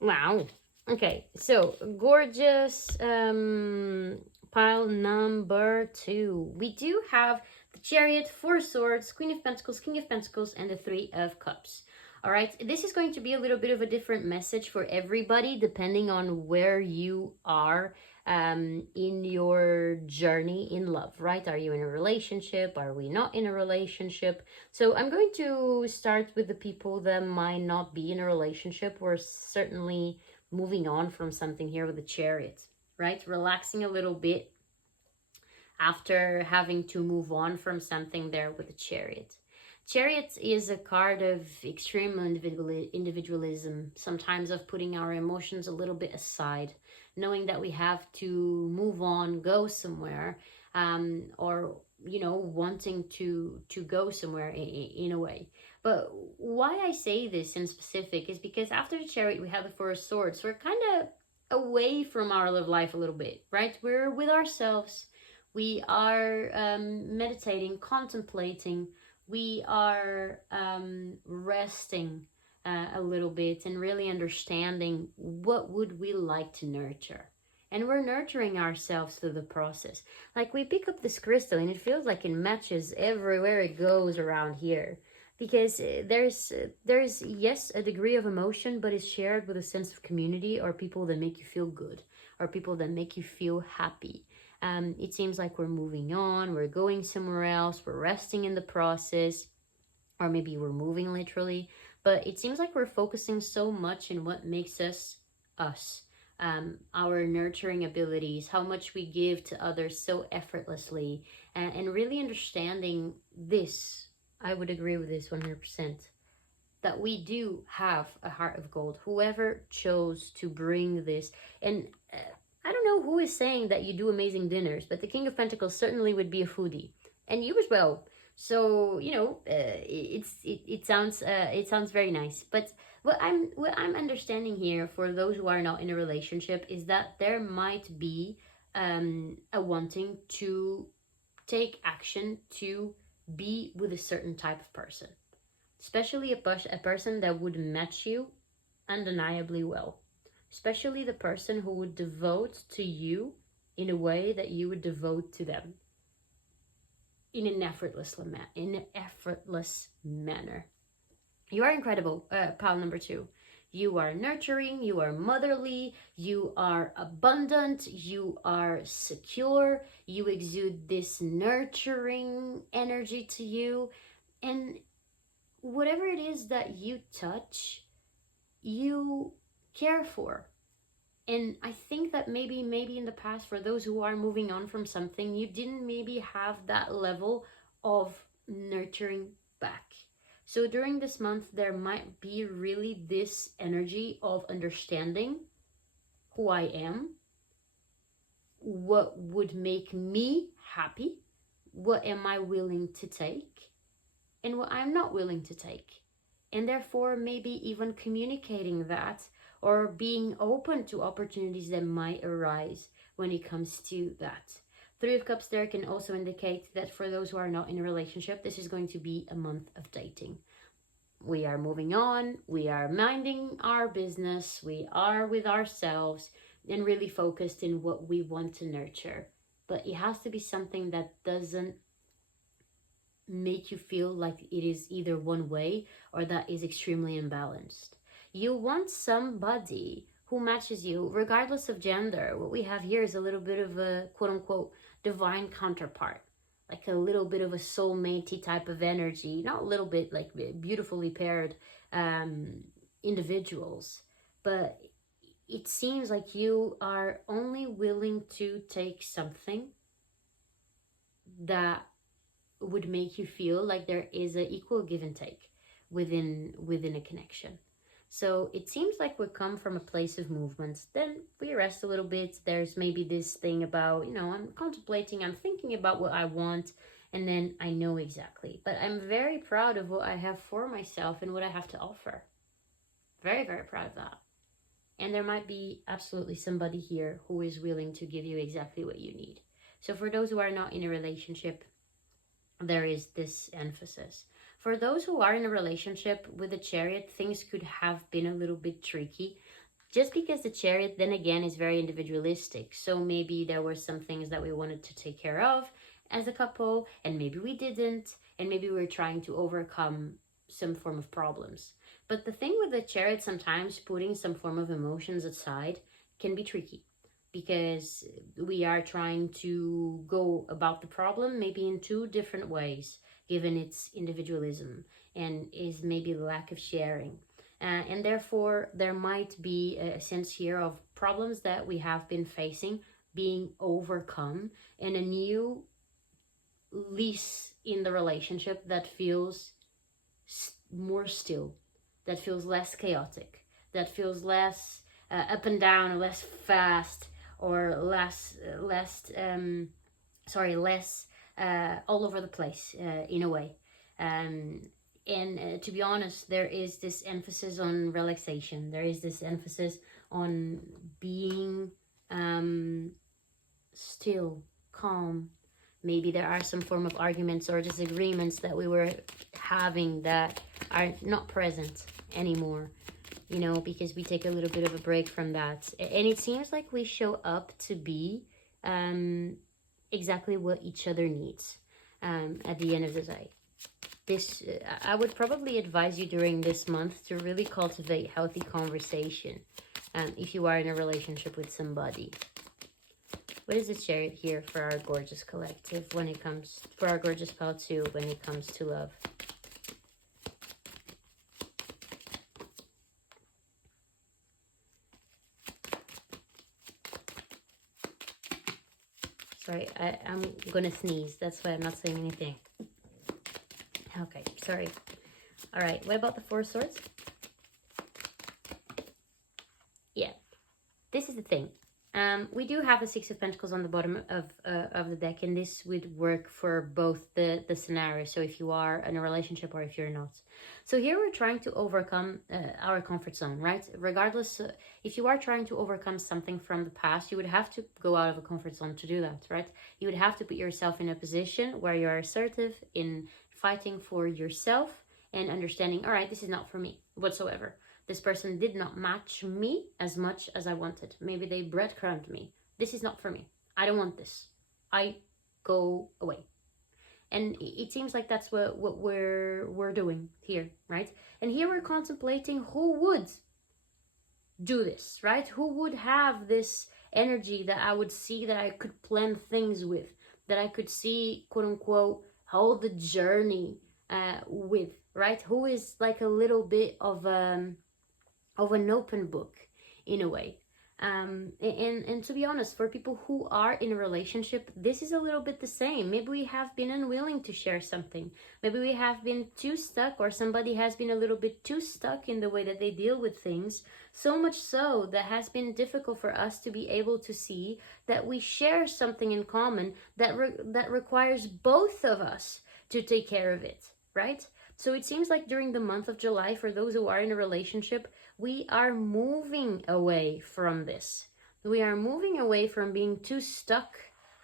Wow. Okay, so gorgeous pile number 2. We do have the Chariot, Four Swords, Queen of Pentacles, King of Pentacles, and the Three of Cups. All right, this is going to be a little bit of a different message for everybody depending on where you are in your journey in love, right? Are you in a relationship? Are we not in a relationship? So I'm going to start with the people that might not be in a relationship. We're certainly moving on from something here with the Chariot, right? Relaxing a little bit after having to move on from something there with the Chariot. Chariot is a card of extreme individualism, sometimes of putting our emotions a little bit aside, knowing that we have to move on, go somewhere, or, you know, wanting to go somewhere in a way. But why I say this in specific is because after the Chariot, we have the Four of Swords. So we're kind of away from our love life a little bit, right? We're with ourselves. We are meditating, contemplating. We are resting a little bit and really understanding what would we like to nurture. And we're nurturing ourselves through the process. Like we pick up this crystal and it feels like it matches everywhere it goes around here. Because there's yes, a degree of emotion, but it's shared with a sense of community or people that make you feel good or people that make you feel happy. It seems like we're moving on, we're going somewhere else, we're resting in the process, or maybe we're moving literally, but it seems like we're focusing so much in what makes us us, our nurturing abilities, how much we give to others so effortlessly, and really understanding this. I would agree with this 100%, that we do have a heart of gold, whoever chose to bring this. And I don't know who is saying that you do amazing dinners, but the King of Pentacles certainly would be a foodie, and you as well. So you know, it sounds very nice. But what I'm understanding here for those who are not in a relationship is that there might be a wanting to take action to be with a certain type of person, especially a person that would match you undeniably well. Especially the person who would devote to you in a way that you would devote to them in an effortless manner. You are incredible, pile number 2. You are nurturing, you are motherly, you are abundant, you are secure, you exude this nurturing energy to you, and whatever it is that you touch, you care for. And I think that maybe in the past, for those who are moving on from something, you didn't maybe have that level of nurturing back. So during this month, there might be really this energy of understanding who I am, what would make me happy, what am I willing to take, and what I'm not willing to take. And therefore, maybe even communicating that or being open to opportunities that might arise when it comes to that. Three of Cups there can also indicate that for those who are not in a relationship, this is going to be a month of dating. We are moving on, we are minding our business, we are with ourselves and really focused in what we want to nurture. But it has to be something that doesn't make you feel like it is either one way or that is extremely imbalanced. You want somebody who matches you regardless of gender. What we have here is a little bit of a quote-unquote divine counterpart, like a little bit of a soulmate type of energy, not a little bit, like beautifully paired individuals, but it seems like you are only willing to take something that would make you feel like there is an equal give and take within a connection. So it seems like we come from a place of movement, then we rest a little bit. There's maybe this thing about, I'm contemplating, I'm thinking about what I want, and then I know exactly. But I'm very proud of what I have for myself and what I have to offer. Very, very proud of that. And there might be absolutely somebody here who is willing to give you exactly what you need. So for those who are not in a relationship, there is this emphasis. For those who are in a relationship with the Chariot, things could have been a little bit tricky. Just because the Chariot, then again, is very individualistic. So maybe there were some things that we wanted to take care of as a couple, and maybe we didn't, and maybe we were trying to overcome some form of problems. But the thing with the Chariot, sometimes putting some form of emotions aside can be tricky, because we are trying to go about the problem maybe in two different ways, given its individualism and is maybe the lack of sharing. And therefore, there might be a sense here of problems that we have been facing being overcome, and a new lease in the relationship that feels more still, that feels less chaotic, that feels less up and down, less fast, or less all over the place in a way. And to be honest, there is this emphasis on relaxation. There is this emphasis on being still, calm. Maybe there are some form of arguments or disagreements that we were having that are not present anymore, because we take a little bit of a break from that. And it seems like we show up to be exactly what each other needs at the end of the day. I would probably advise you during this month to really cultivate healthy conversation if you are in a relationship with somebody. What is the Chariot here for our gorgeous collective for our gorgeous pal too, when it comes to love? Sorry, I'm gonna sneeze. That's why I'm not saying anything. Okay, sorry. All right, what about the Four of Swords? Yeah, this is the thing. We do have the Six of Pentacles on the bottom of the deck, and this would work for both the scenarios. So if you are in a relationship or if you're not. So here we're trying to overcome our comfort zone, right? Regardless, if you are trying to overcome something from the past, you would have to go out of a comfort zone to do that, right? You would have to put yourself in a position where you are assertive in fighting for yourself and understanding, all right, this is not for me whatsoever. This person did not match me as much as I wanted. Maybe they breadcrumbed me. This is not for me. I don't want this. I go away. And it seems like that's what we're doing here, right? And here we're contemplating who would do this, right? Who would have this energy that I would see, that I could plan things with, that I could see, quote unquote, hold the journey with, right? Who is like a little bit of an open book in a way. And to be honest, for people who are in a relationship, this is a little bit the same. Maybe we have been unwilling to share something. Maybe we have been too stuck, or somebody has been a little bit too stuck in the way that they deal with things. So much so that has been difficult for us to be able to see that we share something in common that requires both of us to take care of it, right? So it seems like during the month of July, for those who are in a relationship, we are moving away from this. We are moving away from being too stuck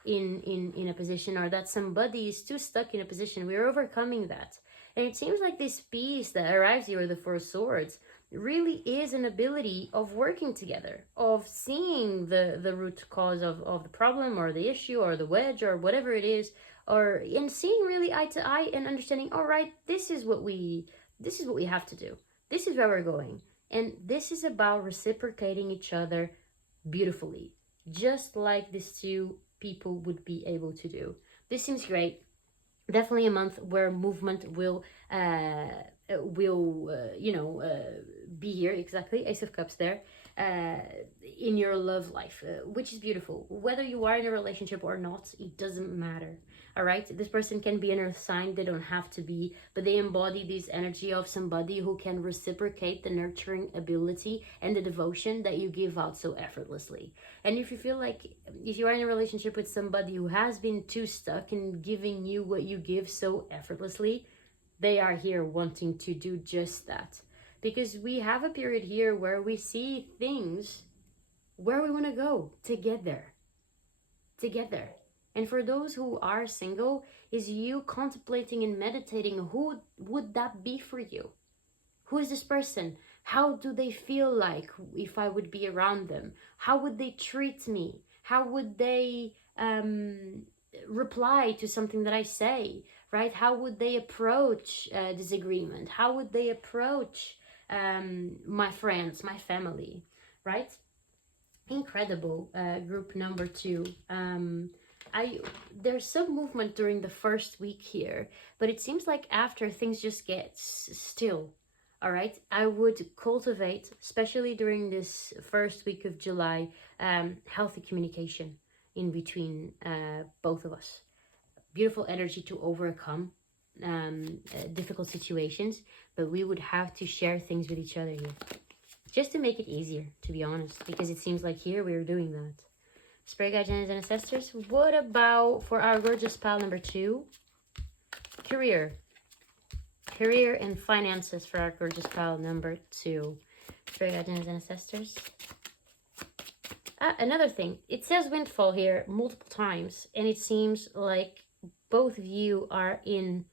in a position, or that somebody is too stuck in a position. We're overcoming that. And it seems like this piece that arrives here with the Four Swords really is an ability of working together, of seeing the root cause of the problem or the issue or the wedge or whatever it is, or in seeing really eye to eye and understanding, all right, this is what we have to do. This is where we're going. And this is about reciprocating each other beautifully, just like these two people would be able to do. This seems great. Definitely a month where movement will be here. Exactly, Ace of Cups there, uh, in your love life, which is beautiful. Whether you are in a relationship or not, it doesn't matter. All right, this person can be an earth sign, they don't have to be, but they embody this energy of somebody who can reciprocate the nurturing ability and the devotion that you give out so effortlessly. And if you feel like, if you are in a relationship with somebody who has been too stuck in giving you what you give so effortlessly, they are here wanting to do just that. Because we have a period here where we see things where we want to go to get there. To get there. And for those who are single, is you contemplating and meditating who would that be for you? Who is this person? How do they feel like if I would be around them? How would they treat me? How would they reply to something that I say, right? How would they approach disagreement? How would they approach my friends, my family, right? Incredible. Group number 2. There's some movement during the first week here, but it seems like after things just get still. All right, I would cultivate, especially during this first week of July, healthy communication in between both of us. Beautiful energy to overcome difficult situations, but we would have to share things with each other here. Just to make it easier, to be honest, because it seems like here we're doing that. Spirit guides and ancestors, what about for our gorgeous pile number 2? Career and finances for our gorgeous pile number 2. Spirit guides and ancestors. Another thing, it says windfall here multiple times, and it seems like both of you are in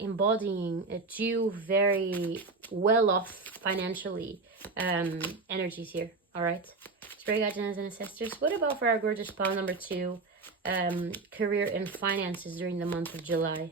embodying two very well off financially energies here. All right, Spirit guides and ancestors, what about for our gorgeous pile number 2, career and finances during the month of July?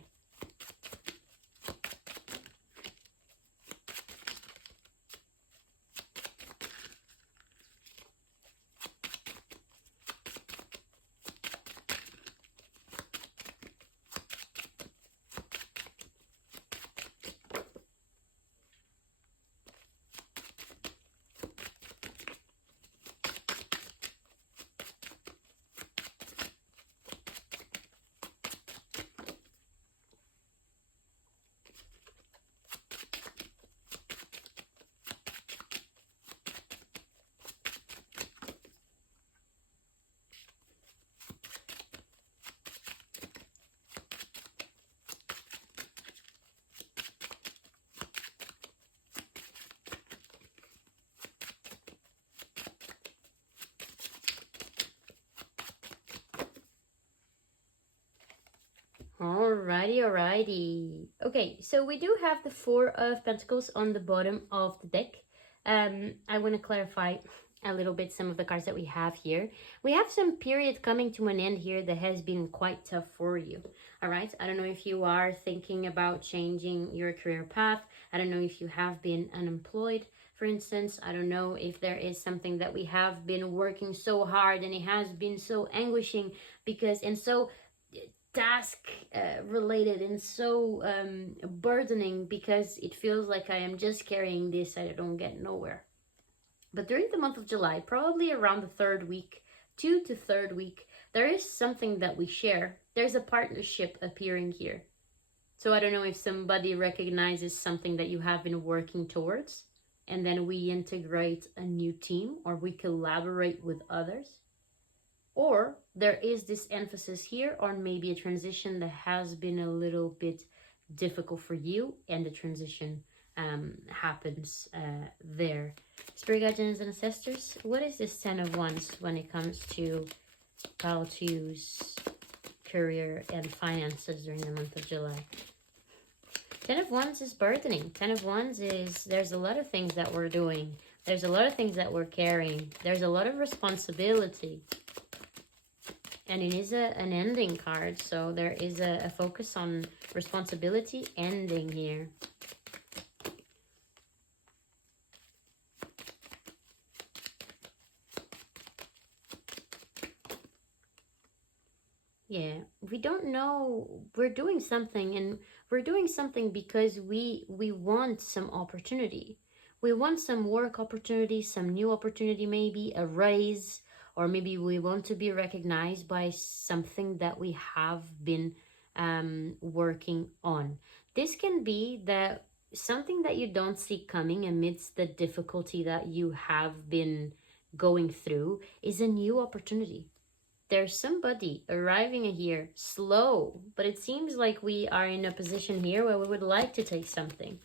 Alrighty. Okay, so we do have the 4 of Pentacles on the bottom of the deck. I want to clarify a little bit some of the cards that we have here. We have some period coming to an end here that has been quite tough for you. All right, I don't know if you are thinking about changing your career path. I don't know if you have been unemployed, for instance. I don't know if there is something that we have been working so hard and it has been so anguishing because, and so task related and so burdening because it feels like I am just carrying this, I don't get nowhere. But during the month of July, probably around the 3rd week, 2 to 3rd week, there is something that we share. There's a partnership appearing here. So I don't know if somebody recognizes something that you have been working towards, and then we integrate a new team or we collaborate with others. Or there is this emphasis here on maybe a transition that has been a little bit difficult for you, and the transition happens there. Spirit guardians and ancestors, what is this 10 of Wands when it comes to pile 2's career and finances during the month of July? 10 of Wands is burdening. 10 of Wands is, there's a lot of things that we're doing. There's a lot of things that we're carrying. There's a lot of responsibility. And it is an ending card, so there is a focus on responsibility ending here. Yeah, we don't know. We're doing something, and we're doing something because we want some opportunity. We want some work opportunity, some new opportunity, maybe a raise, or maybe we want to be recognized by something that we have been working on. This can be that something that you don't see coming amidst the difficulty that you have been going through is a new opportunity. There's somebody arriving here slow, but it seems like we are in a position here where we would like to take something.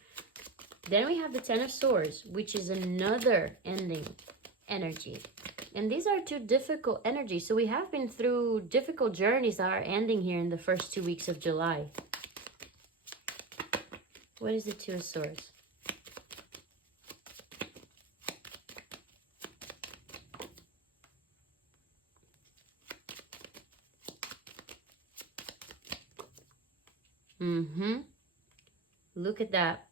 Then we have the Ten of Swords, which is another ending energy. And these are two difficult energies. So we have been through difficult journeys that are ending here in the first 2 weeks of July. What is the Two of Swords? Look at that.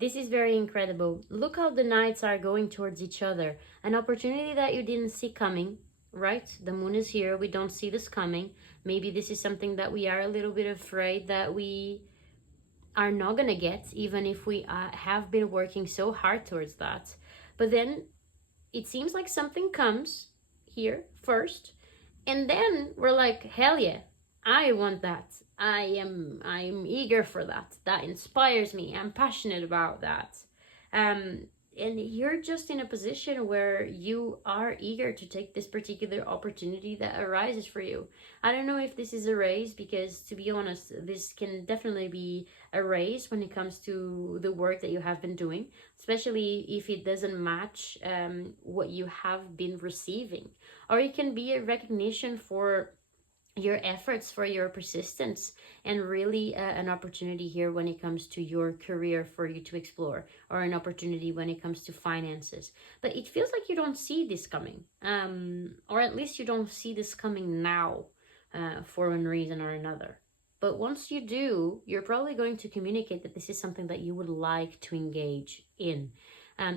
This is very incredible. Look how the knights are going towards each other. An opportunity that you didn't see coming, right? The moon is here. We don't see this coming. Maybe this is something that we are a little bit afraid that we are not going to get, even if we have been working so hard towards that. But then it seems like something comes here first, and then we're like, hell yeah, I want that. I'm eager for that. That inspires me. I'm passionate about that. And you're just in a position where you are eager to take this particular opportunity that arises for you. I don't know if this is a race, because to be honest, this can definitely be a race when it comes to the work that you have been doing, especially if it doesn't match what you have been receiving. Or it can be a recognition for your efforts, for your persistence, and really an opportunity here when it comes to your career for you to explore, or an opportunity when it comes to finances. But it feels like you don't see this coming, or at least you don't see this coming now, for one reason or another. But once you do, you're probably going to communicate that this is something that you would like to engage in.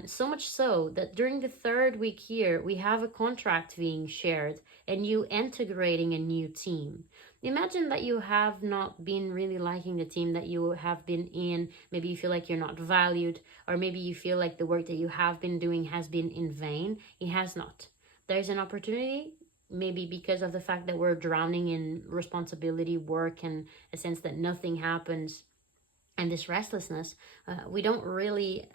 So much so that during the 3rd week here, we have a contract being shared and you integrating a new team. Imagine that you have not been really liking the team that you have been in. Maybe you feel like you're not valued, or maybe you feel like the work that you have been doing has been in vain. It has not. There's an opportunity, maybe because of the fact that we're drowning in responsibility, work, and a sense that nothing happens, and this restlessness, we don't really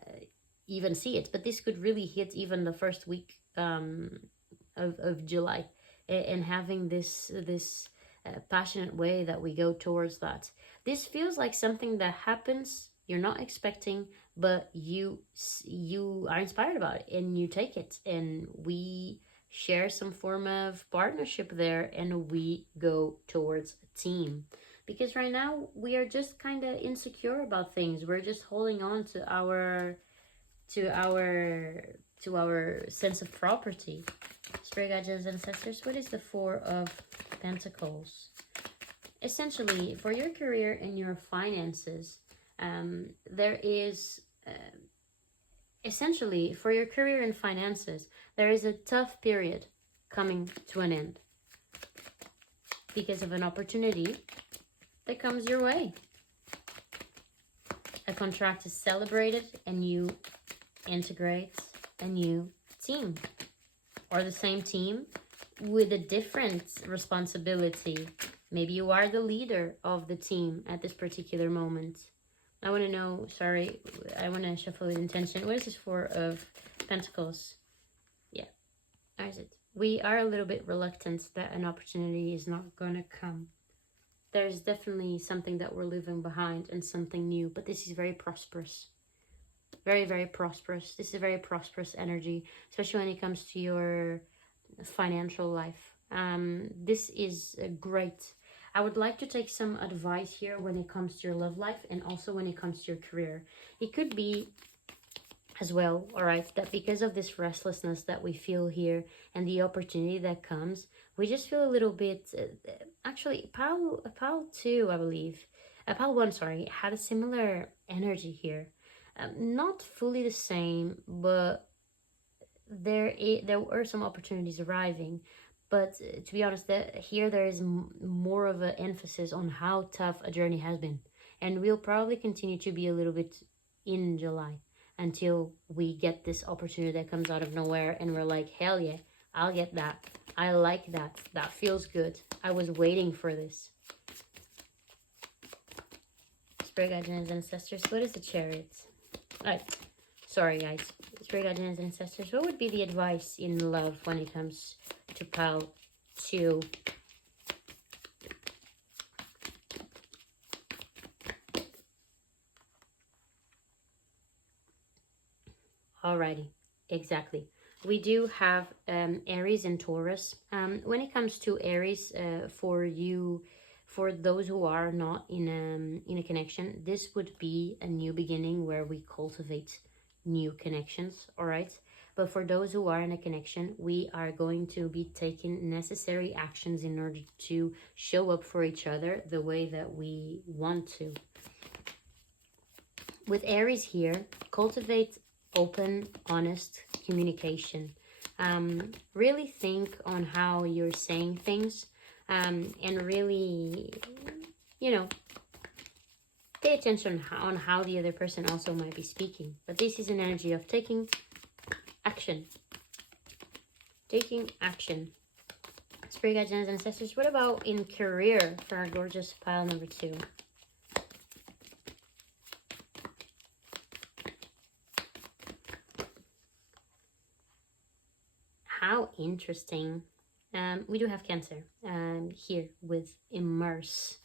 even see it. But this could really hit even the 1st week of July, and having this passionate way that we go towards that. This feels like something that happens you're not expecting, but you are inspired about it and you take it, and we share some form of partnership there, and we go towards a team. Because right now we are just kind of insecure about things. We're just holding on to our sense of property. Spirit guides, ancestors, what is the Four of Pentacles? Essentially, for your career and your finances, there is essentially for your career and finances, there is a tough period coming to an end because of an opportunity that comes your way. A contract is celebrated and you integrate a new team, or the same team with a different responsibility. Maybe you are the leader of the team at this particular moment. I want to know, sorry, I want to shuffle with intention. What is this Four of Pentacles? Yeah, how is it? We are a little bit reluctant that an opportunity is not going to come. There's definitely something that we're leaving behind and something new, but this is very prosperous. Very, very prosperous. This is a very prosperous energy, especially when it comes to your financial life. This is great. I would like to take some advice here when it comes to your love life, and also when it comes to your career. It could be as well, all right, that because of this restlessness that we feel here and the opportunity that comes, we just feel a little bit, actually, Pal 2, I believe, Pal 1, sorry, had a similar energy here. Not fully the same, but there were some opportunities arriving, But to be honest, here there is more of an emphasis on how tough a journey has been. And we'll probably continue to be a little bit in July until we get this opportunity that comes out of nowhere and we're like, hell yeah, I'll get that. I like that. That feels good. I was waiting for this. Spirit guides and ancestors. What is the Chariot? Sorry, guys. Spirit guides and ancestors. What would be the advice in love when it comes to pile 2? Alrighty, exactly. We do have Aries and Taurus. When it comes to Aries, for those who are not in a connection, this would be a new beginning where we cultivate new connections, all right? But for those who are in a connection, we are going to be taking necessary actions in order to show up for each other the way that we want to. With Aries here, cultivate open, honest communication. Really think on how you're saying things, and really, pay attention on how the other person also might be speaking. But this is an energy of taking action. Taking action. Spirit guides and ancestors, what about in career for our gorgeous pile number 2? How interesting. We do have Cancer here with Immerse.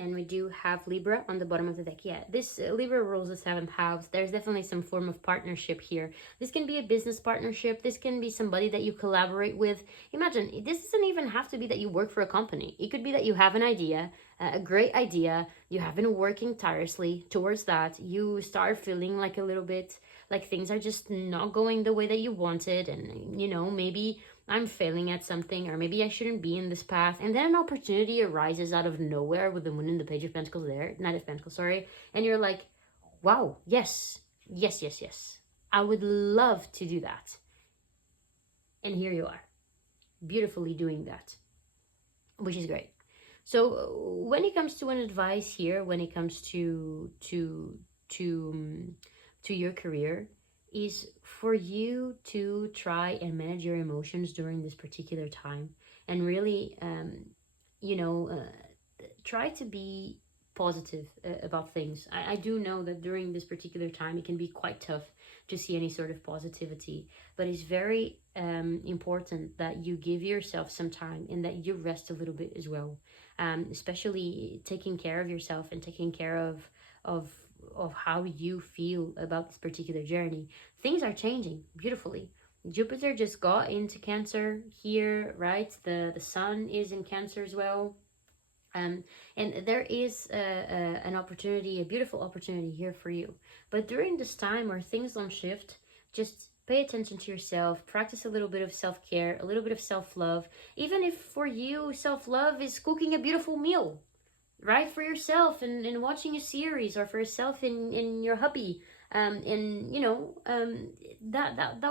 And we do have Libra on the bottom of the deck. Yeah, this Libra rules the 7th house. There's definitely some form of partnership here. This can be a business partnership. This can be somebody that you collaborate with. Imagine, this doesn't even have to be that you work for a company. It could be that you have an idea, a great idea. You have been working tirelessly towards that. You start feeling like a little bit like things are just not going the way that you wanted. And, maybe I'm failing at something, or maybe I shouldn't be in this path. And then an opportunity arises out of nowhere with the Moon and the Page of Pentacles there, Knight of Pentacles, sorry. And you're like, wow, yes. I would love to do that. And here you are, beautifully doing that, which is great. So when it comes to an advice here, when it comes to your career, is for you to try and manage your emotions during this particular time, and really try to be positive about things. I do know that during this particular time it can be quite tough to see any sort of positivity, but it's very important that you give yourself some time and that you rest a little bit as well, especially taking care of yourself and taking care of how you feel about this particular journey. Things are changing beautifully. Jupiter just got into Cancer here, right? The sun is in Cancer as well. And there is an opportunity, a beautiful opportunity here for you. But during this time where things don't shift, just pay attention to yourself, practice a little bit of self-care, a little bit of self-love. Even if for you, self-love is cooking a beautiful meal, right, for yourself, and watching a series, or for yourself in your hubby, that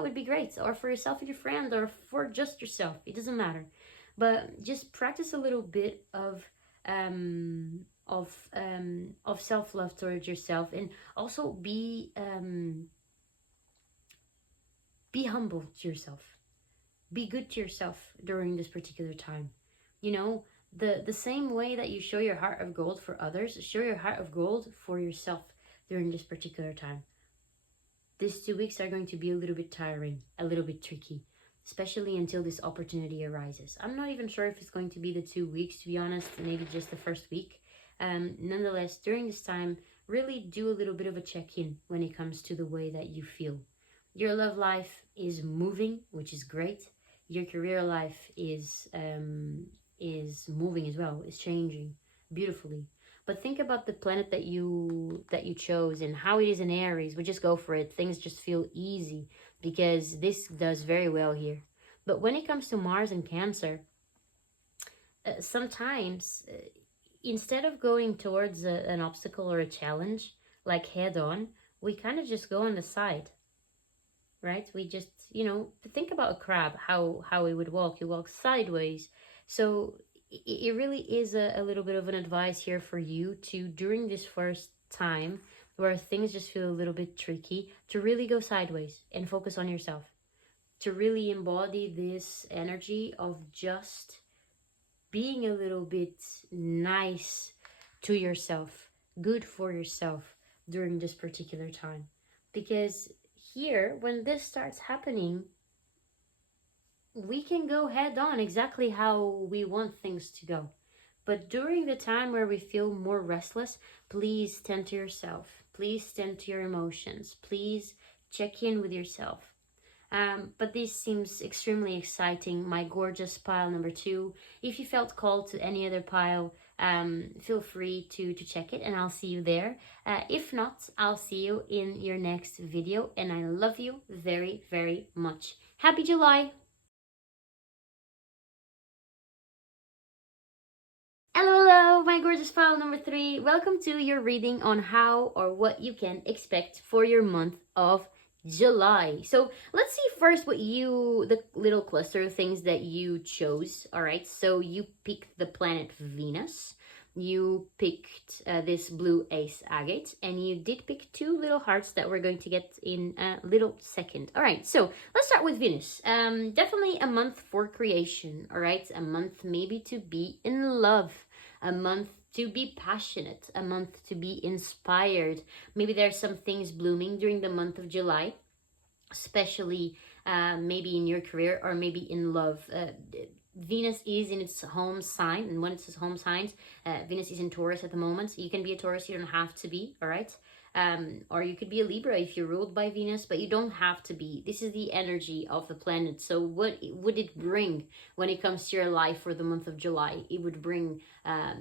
would be great, or for yourself and your friend, or for just yourself, it doesn't matter. But just practice a little bit of self-love towards yourself, and also be humble to yourself, be good to yourself during this particular time. The same way that you show your heart of gold for others, show your heart of gold for yourself during this particular time. These 2 weeks are going to be a little bit tiring, a little bit tricky, especially until this opportunity arises. I'm not even sure if it's going to be the 2 weeks, to be honest, maybe just the first week. Nonetheless, during this time, really do a little bit of a check-in when it comes to the way that you feel. Your love life is moving, which is great. Your career life is moving as well, is changing beautifully. But think about the planet that you chose and how it is in Aries. We just go for it. Things just feel easy because this does very well here. But when it comes to Mars and Cancer, sometimes instead of going towards an obstacle or a challenge, like head on, we kind of just go on the side, right? We just, you know, think about a crab, how it would walk. It walks sideways. So it really is a little bit of an advice here for you to, during this first time where things just feel a little bit tricky, to really go sideways and focus on yourself, to really embody this energy of just being a little bit nice to yourself, good for yourself during this particular time. Because here, when this starts happening, we can go head on exactly how we want things to go. But during the time where we feel more restless, please tend to yourself. Please tend to your emotions. Please check in with yourself. But this seems extremely exciting, my gorgeous pile number 2. If you felt called to any other pile, feel free to check it, and I'll see you there. If not, I'll see you in your next video, and I love you very, very much. Happy July! Hello, my gorgeous pile number 3. Welcome to your reading on how or what you can expect for your month of July. So let's see first what the little cluster of things that you chose. All right, so you picked the planet Venus. You picked this blue ace agate, and you did pick 2 little hearts that we're going to get in a little second. All right, so let's start with Venus. Definitely a month for creation. All right, a month maybe to be in love, a month to be passionate, a month to be inspired. Maybe there's some things blooming during the month of July, especially maybe in your career or maybe in love. Venus is in its home sign, and when it's its home signs, Venus is in Taurus at the moment. So you can be a Taurus, you don't have to be, all right? Or you could be a Libra if you're ruled by Venus, but you don't have to be. This is the energy of the planet. So what would it bring when it comes to your life for the month of July? It would bring,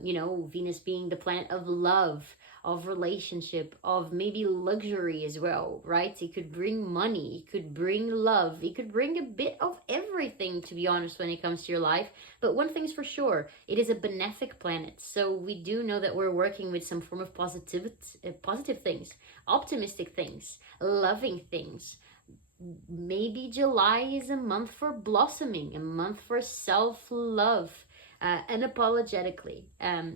you know, Venus being the planet of love, of relationship, of maybe luxury as well, right? It could bring money, it could bring love, it could bring a bit of everything, to be honest, when it comes to your life. But one thing's for sure, it is a benefic planet. So we do know that we're working with some form of positive things, optimistic things, loving things. Maybe July is a month for blossoming, a month for self-love, unapologetically,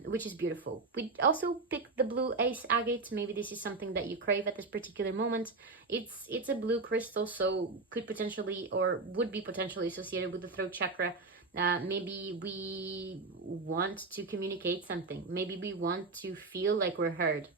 which is beautiful. We also picked the blue ace agate. Maybe this is something that you crave at this particular moment. It's a blue crystal, so could potentially or would be potentially associated with the throat chakra. Maybe we want to communicate something. Maybe we want to feel like we're heard,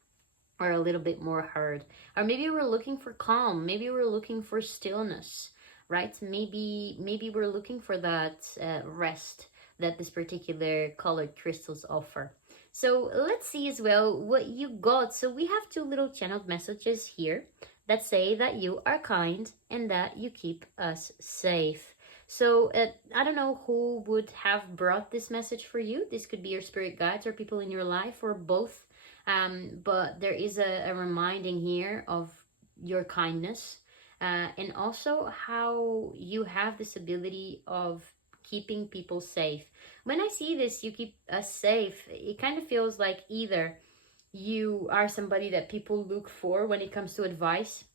or a little bit more heard. Or maybe we're looking for calm. Maybe we're looking for stillness, right? Maybe we're looking for that rest that this particular colored crystals offer. So let's see as well what you got. So we have 2 little channeled messages here that say that you are kind and that you keep us safe. So I don't know who would have brought this message for you. This could be your spirit guides or people in your life, or both. But there is a reminding here of your kindness, and also how you have this ability of keeping people safe. When I see this, you keep us safe, it kind of feels like either you are somebody that people look for when it comes to advice,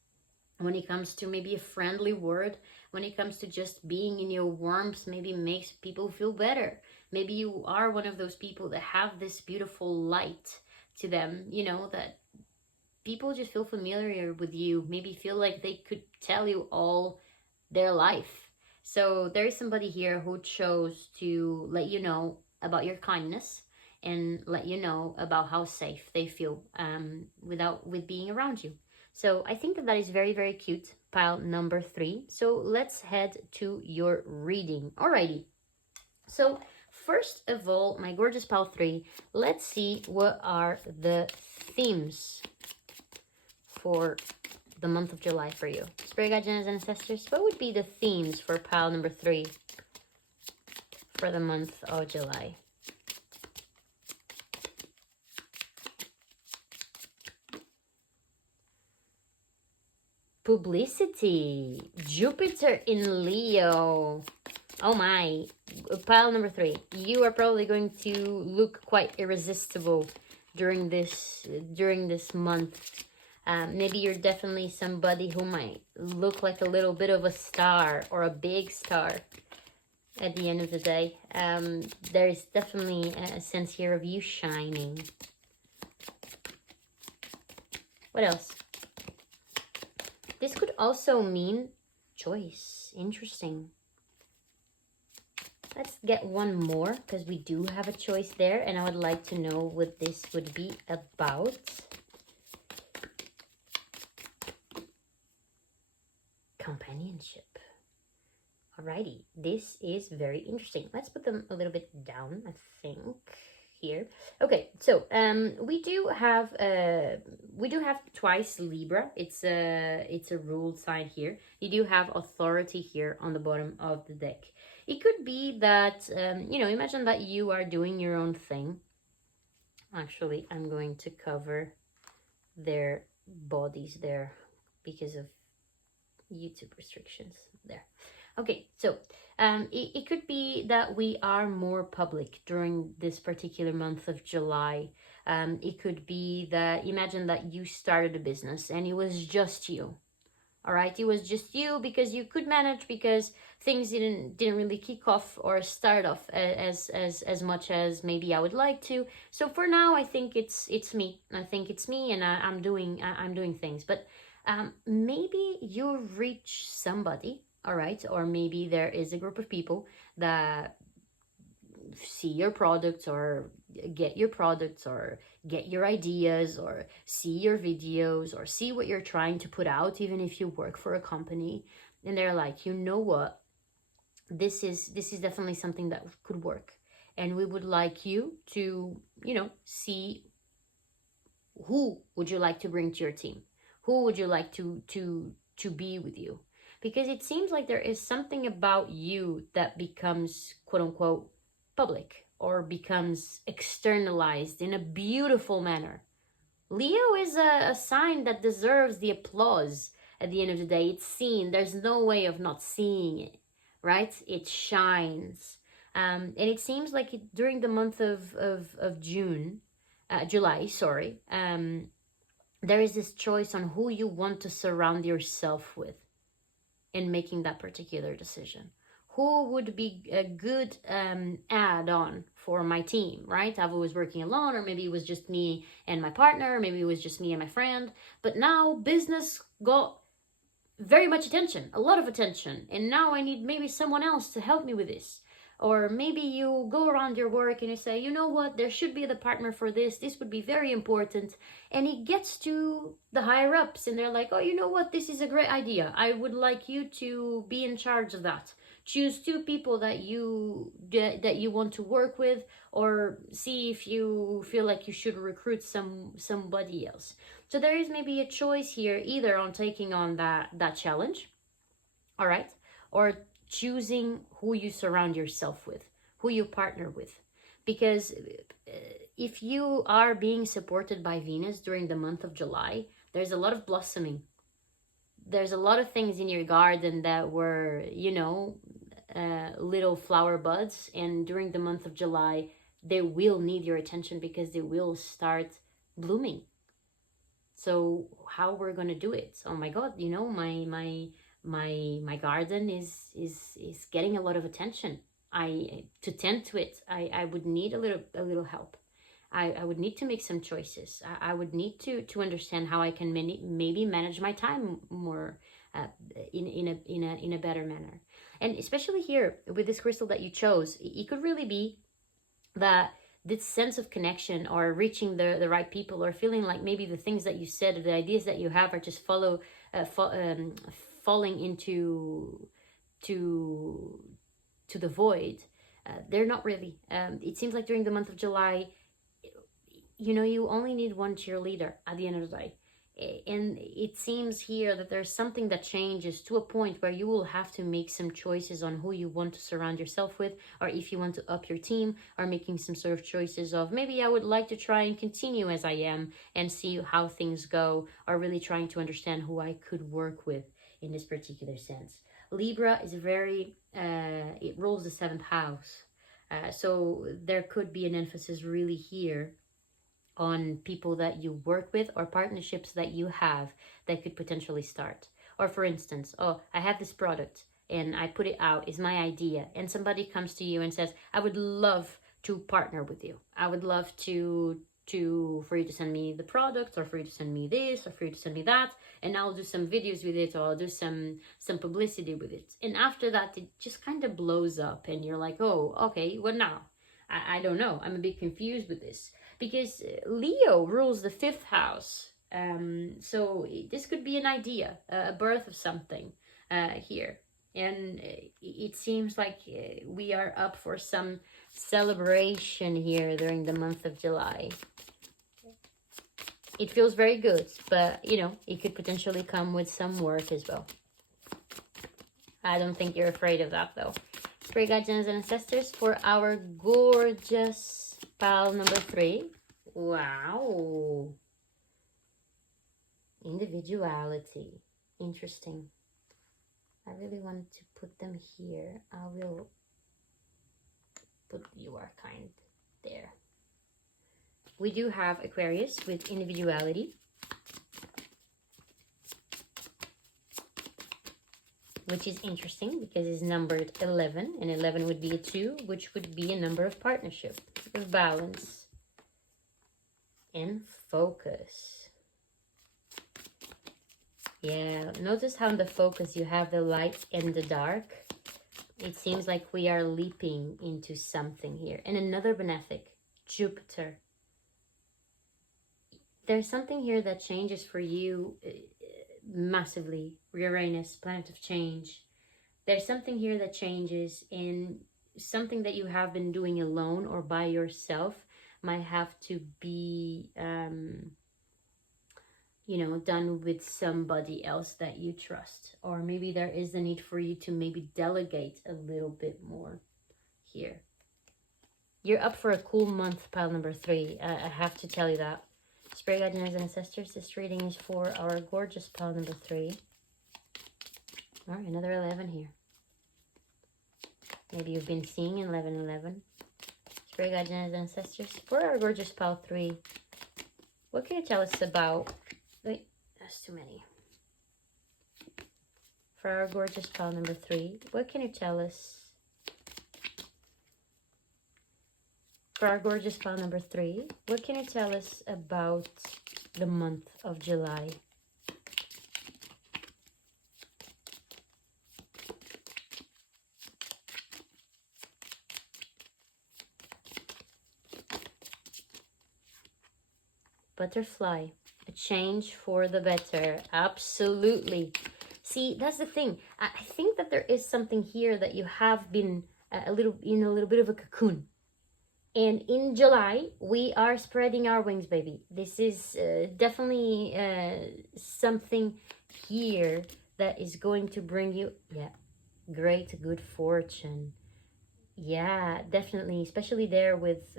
when it comes to maybe a friendly word, when it comes to just being in your warmth, maybe makes people feel better. Maybe you are one of those people that have this beautiful light to them, you know, that people just feel familiar with you, maybe feel like they could tell you all their life. So there is somebody here who chose to let you know about your kindness and let you know about how safe they feel with being around you. So I think that is very, very cute, pile number 3. So let's head to your reading. Alrighty. So first of all, my gorgeous pile 3, let's see what are the themes for the month of July for you. Spirit guides and ancestors, what would be the themes for pile number 3 for the month of July? Publicity. Jupiter in Leo. Oh my. Pile number 3. You are probably going to look quite irresistible during this month. Maybe you're definitely somebody who might look like a little bit of a star or a big star at the end of the day. There's definitely a sense here of you shining. What else? This could also mean choice. Interesting. Let's get one more, because we do have a choice there, and I would like to know what this would be about. Companionship. Alrighty, this is very interesting. Let's put them a little bit down, I think, here. Okay, so we do have twice Libra. It's a ruled sign here. You do have authority here on the bottom of the deck. It could be that imagine that you are doing your own thing. Actually, I'm going to cover their bodies there because of YouTube restrictions there. Okay, so it could be that we are more public during this particular month of July. It could be that, imagine that you started a business and it was just you. All right, it was just you because you could manage, because things didn't really kick off or start off as much as maybe I would like to. So for now, I think it's me. I think it's me, and I'm doing things. But maybe you reach somebody, all right, or maybe there is a group of people that see your products or get your products or get your ideas or see your videos or see what you're trying to put out, even if you work for a company, and they're like, you know what, this is definitely something that could work, and we would like you to see who would you like to bring to your team, who would you like to be with you, because it seems like there is something about you that becomes quote unquote public or becomes externalized in a beautiful manner. Leo is a sign that deserves the applause at the end of the day. It's seen. There's no way of not seeing it, right? It shines. And it seems like during the month of July, sorry, there is this choice on who you want to surround yourself with in making that particular decision. Who would be a good add-on for my team, right? I was working alone, or maybe it was just me and my partner, maybe it was just me and my friend. But now business got very much attention, a lot of attention, and now I need maybe someone else to help me with this. Or maybe you go around your work and you say, you know what, there should be the partner for this would be very important. And it gets to the higher ups and they're like, oh, you know what, this is a great idea, I would like you to be in charge of that. Choose 2 people that you want to work with, or see if you feel like you should recruit somebody else. So there is maybe a choice here, either on taking on that challenge, all right, or choosing who you surround yourself with, who you partner with. Because if you are being supported by Venus during the month of July, there's a lot of blossoming. There's a lot of things in your garden that were, little flower buds, and during the month of July, they will need your attention because they will start blooming. So how we're gonna do it? Oh my God, my garden is getting a lot of attention. To tend to it, I would need a little help. I would need to make some choices. I would need to understand how I can maybe manage my time more in a better manner. And especially here with this crystal that you chose, it could really be that this sense of connection, or reaching the right people, or feeling like maybe the things that you said, the ideas that you have, are just falling into the void. They're not really. It seems like during the month of July, you only need one cheerleader at the end of the day. And it seems here that there's something that changes to a point where you will have to make some choices on who you want to surround yourself with, or if you want to up your team, or making some sort of choices of, maybe I would like to try and continue as I am and see how things go, or really trying to understand who I could work with in this particular sense. Libra is very, it rules the 7th house. So there could be an emphasis really here on people that you work with or partnerships that you have that could potentially start. Or for instance, oh, I have this product and I put it out, is my idea, and somebody comes to you and says, I would love to partner with you. I would love to for you to send me the product, or for you to send me this, or for you to send me that, and I'll do some videos with it, or I'll do some publicity with it. And after that, it just kind of blows up and you're like, oh, okay, what now? I don't know. I'm a bit confused with this because Leo rules the 5th house. So this could be an idea, a birth of something here. And it seems like we are up for some celebration here during the month of July. It feels very good, but, you know, it could potentially come with some work as well. I don't think you're afraid of that, though. Spirit guides and ancestors for our gorgeous pile number 3. Wow. Individuality. Interesting. I really want to put them here. I will put your kind there. We do have Aquarius with individuality, which is interesting because it's numbered 11, and 11 would be a 2, which would be a number of partnership, of balance, and focus. Yeah, notice how in the focus you have the light and the dark. It seems like we are leaping into something here. And another benefic, Jupiter. There's something here that changes for you massively. Uranus, planet of change. There's something here that changes in something that you have been doing alone or by yourself might have to be, you know, done with somebody else that you trust. Or maybe there is a need for you to maybe delegate a little bit more here. You're up for a cool month, pile number 3. I have to tell you that. Spirit guides and ancestors, this reading is for our gorgeous pile number 3. All right, another 11 here. Maybe you've been seeing 1111. Spirit guides and ancestors, for our gorgeous pile 3. What can you tell us about... Wait, that's too many. For our gorgeous pile number 3, what can you tell us? For our gorgeous pile number 3, what can you tell us about the month of July? Butterfly, a change for the better. Absolutely. See, that's the thing. I think that there is something here that you have been a little bit of a cocoon. And in July, we are spreading our wings, baby. This is definitely something here that is going to bring you, great good fortune. Yeah, definitely, especially there with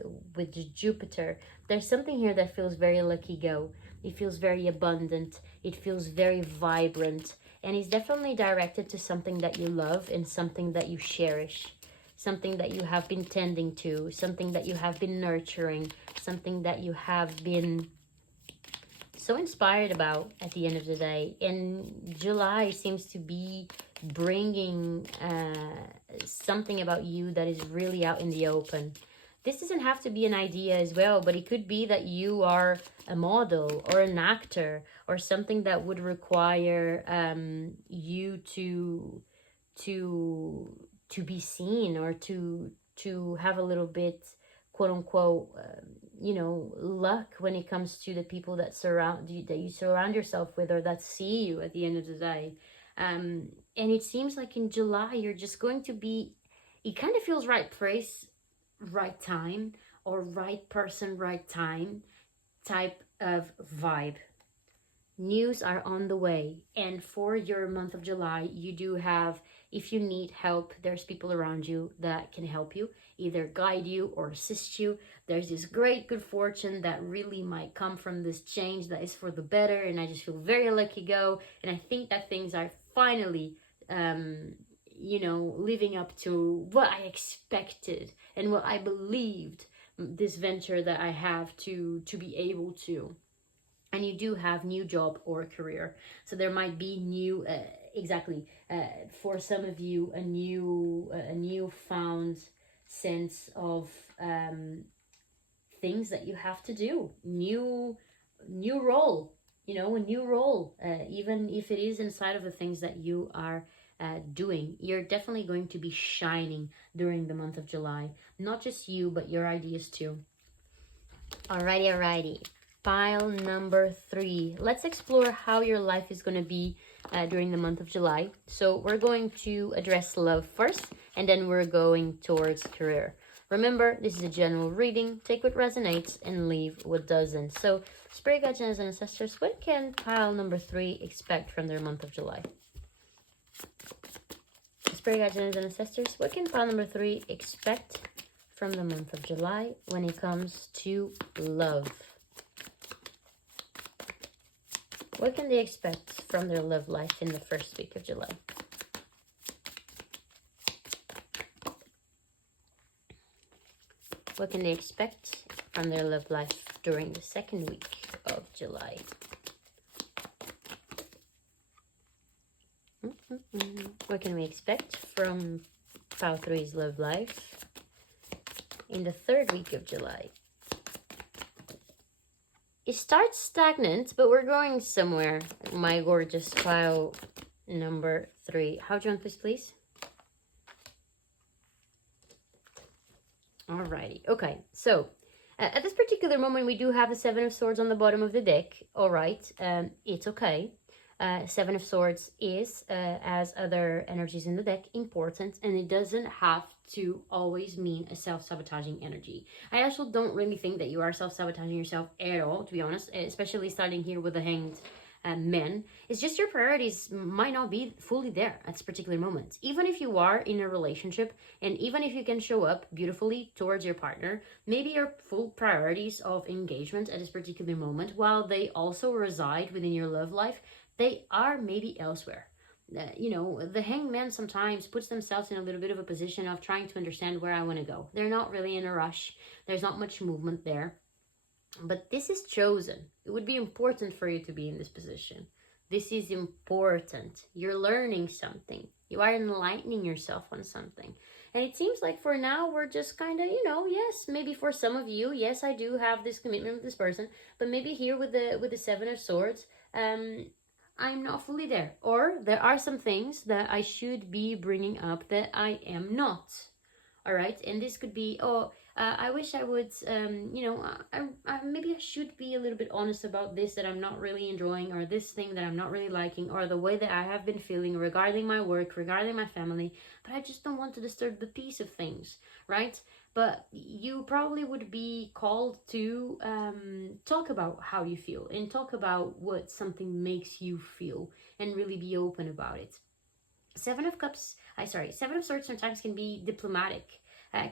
Jupiter. There's something here that feels very lucky go. It feels very abundant. It feels very vibrant. And it's definitely directed to something that you love and something that you cherish. Something that you have been tending to, something that you have been nurturing, something that you have been so inspired about at the end of the day. And July seems to be bringing something about you that is really out in the open. This doesn't have to be an idea as well, but it could be that you are a model or an actor or something that would require you to be seen or to have a little bit, quote unquote, luck when it comes to the people that you surround yourself with or that see you at the end of the day. And it seems like in July, you're just going to be, it kind of feels right place, right time, or right person, right time type of vibe. News are on the way. And for your month of July, you do have, if you need help, there's people around you that can help you, either guide you or assist you. There's this great good fortune that really might come from this change that is for the better. And I just feel very lucky go. And I think that things are finally, living up to what I expected and what I believed this venture that I have to be able to. And you do have new job or career, so there might be new for some of you a new found sense of things that you have to do, new role, a new role, even if it is inside of the things that you are doing. You're definitely going to be shining during the month of July, not just you but your ideas too. Alrighty. Pile number 3. Let's explore how your life is going to be during the month of July. So we're going to address love first, and then we're going towards career. Remember, this is a general reading. Take what resonates and leave what doesn't. So, Spirit Guides and Ancestors, what can pile number 3 expect from their month of July? Spirit Guides and Ancestors, what can pile number 3 expect from the month of July when it comes to love? What can they expect from their love life in the first week of July? What can they expect from their love life during the second week of July? What can we expect from Pile 3's love life in the third week of July? It starts stagnant, but we're going somewhere. My gorgeous pile number 3. How do you want this, please? Alrighty. Okay, so at this particular moment, we do have the 7 of Swords on the bottom of the deck. Alright, it's okay. 7 of Swords is, as other energies in the deck, important, and it doesn't have to always mean a self-sabotaging energy. I also don't really think that you are self-sabotaging yourself at all, to be honest, especially starting here with the Hanged Man. It's just your priorities might not be fully there at this particular moment. Even if you are in a relationship, and even if you can show up beautifully towards your partner, maybe your full priorities of engagement at this particular moment, while they also reside within your love life, they are maybe elsewhere. The Hanged Man sometimes puts themselves in a little bit of a position of trying to understand where I want to go. They're not really in a rush. There's not much movement there. But this is chosen. It would be important for you to be in this position. This is important. You're learning something. You are enlightening yourself on something. And it seems like for now, we're just kind of, yes, maybe for some of you, yes, I do have this commitment with this person. But maybe here with the 7 of Swords, I'm not fully there. Or there are some things that I should be bringing up that I am not. All right. And this could be, I wish I would, maybe I should be a little bit honest about this that I'm not really enjoying, or this thing that I'm not really liking, or the way that I have been feeling regarding my work, regarding my family, but I just don't want to disturb the peace of things, right? But you probably would be called to talk about how you feel and talk about what something makes you feel and really be open about it. 7 of Swords sometimes can be diplomatic,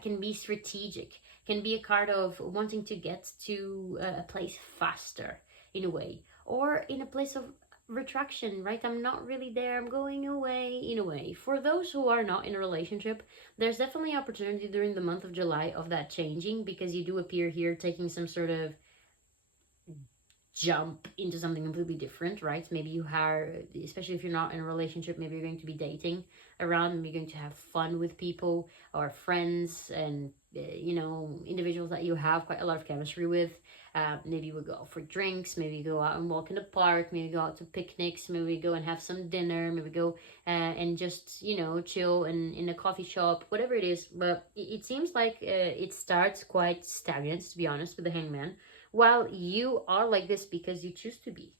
can be strategic, can be a card of wanting to get to a place faster in a way, or in a place of retraction, right? I'm not really there, I'm going away in a way. For those who are not in a relationship, there's definitely opportunity during the month of July of that changing, because you do appear here taking some sort of jump into something completely different, right? Maybe you are, especially if you're not in a relationship, maybe you're going to be dating around, maybe you're going to have fun with people or friends and individuals that you have quite a lot of chemistry with. Maybe we go out for drinks, maybe go out and walk in the park, maybe go out to picnics, maybe go and have some dinner, maybe go and just chill in a coffee shop, whatever it is. But it seems like it starts quite stagnant, to be honest, with the Hanged Man. While you are like this because you choose to be,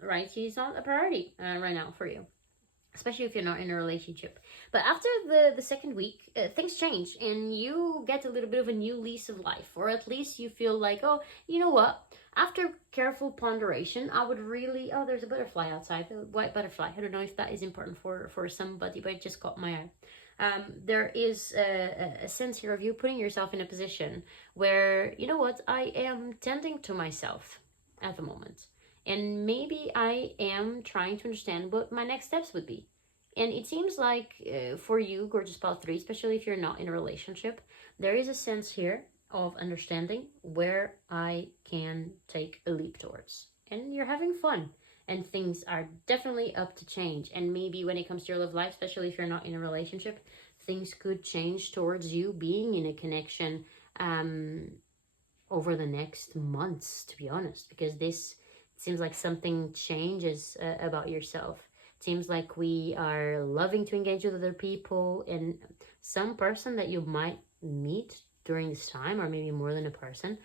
right? He's not a priority right now for you, especially if you're not in a relationship. But after the second week, things change and you get a little bit of a new lease of life, or at least you feel like, oh, you know what? After careful ponderation, I would really, there's a butterfly outside, a white butterfly. I don't know if that is important for somebody, but it just caught my eye. There is a sense here of you putting yourself in a position where, you know what, I am tending to myself at the moment. And maybe I am trying to understand what my next steps would be. And it seems like for you, Gorgeous Pile 3, especially if you're not in a relationship, there is a sense here of understanding where I can take a leap towards. And you're having fun. And things are definitely up to change. And maybe when it comes to your love life, especially if you're not in a relationship, things could change towards you being in a connection over the next months, to be honest, because this seems like something changes about yourself. It seems like we are loving to engage with other people, and some person that you might meet during this time, or maybe more than a person,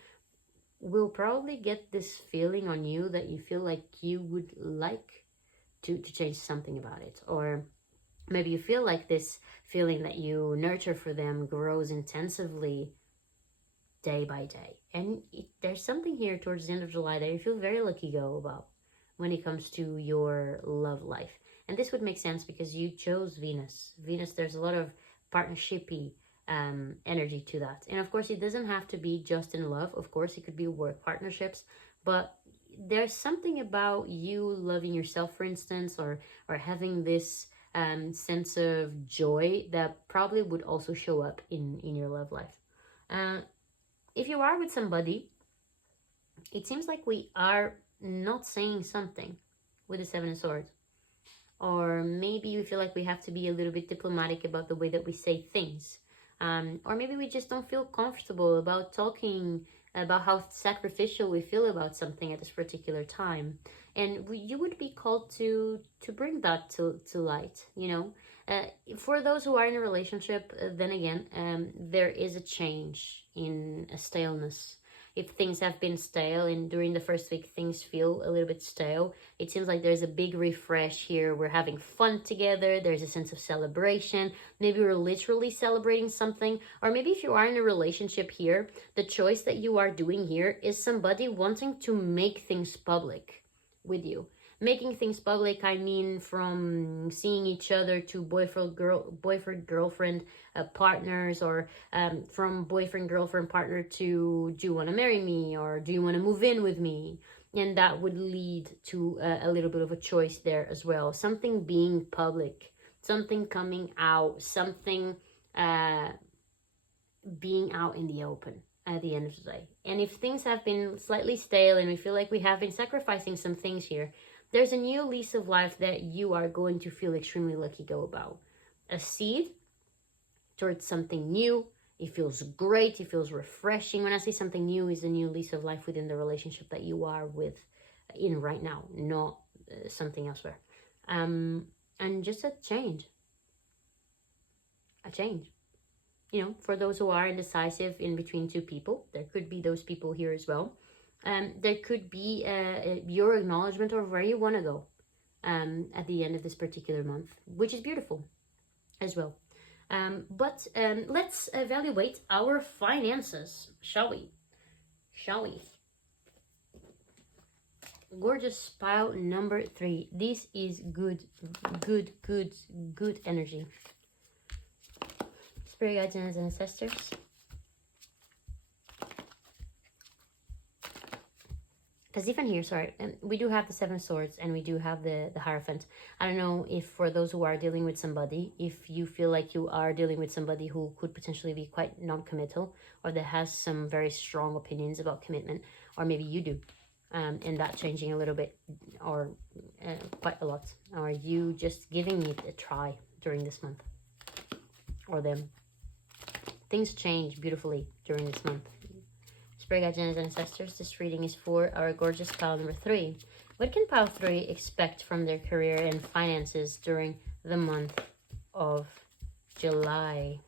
will probably get this feeling on you that you feel like you would like to change something about it. Or maybe you feel like this feeling that you nurture for them grows intensively day by day. And there's something here towards the end of July that you feel very lucky go about when it comes to your love life. And this would make sense because you chose Venus. Venus, there's a lot of partnershipy energy to that. And of course, it doesn't have to be just in love. Of course, it could be work partnerships, but there's something about you loving yourself, for instance, or having this sense of joy that probably would also show up in your love life. If you are with somebody, it seems like we are not saying something with the Seven of Swords. Or maybe you feel like we have to be a little bit diplomatic about the way that we say things. Or maybe we just don't feel comfortable about talking about how sacrificial we feel about something at this particular time. And you would be called to bring that to light, you know. For those who are in a relationship, then again, there is a change in a staleness. If things have been stale and during the first week things feel a little bit stale, it seems like there's a big refresh here. We're having fun together. There's a sense of celebration. Maybe we're literally celebrating something. Or maybe if you are in a relationship here, the choice that you are doing here is somebody wanting to make things public with you. Making things public, I mean from seeing each other to boyfriend girlfriend partners, or from boyfriend girlfriend partner to do you want to marry me, or do you want to move in with me? And that would lead to a little bit of a choice there as well. Something being public, something coming out, something being out in the open at the end of the day. And if things have been slightly stale and we feel like we have been sacrificing some things here, there's a new lease of life that you are going to feel extremely lucky go about. A seed towards something new. It feels great. It feels refreshing. When I say something new, is a new lease of life within the relationship that you are in right now, not something elsewhere. And just a change. A change. You know, for those who are indecisive in between two people, there could be those people here as well. There could be your acknowledgement of where you want to go at the end of this particular month, which is beautiful as well. But let's evaluate our finances, shall we? Gorgeous pile number 3. This is good energy. Spirit guides and ancestors. Because even here, sorry, we do have the Seven of Swords and we do have the Hierophant. I don't know if for those who are dealing with somebody, if you feel like you are dealing with somebody who could potentially be quite non-committal, or that has some very strong opinions about commitment, or maybe you do, and that changing a little bit, or quite a lot. Or you just giving it a try during this month, or them. Things change beautifully during this month. Spirit guides and ancestors, this reading is for our gorgeous pile number 3. What can pile 3 expect from their career and finances during the month of July?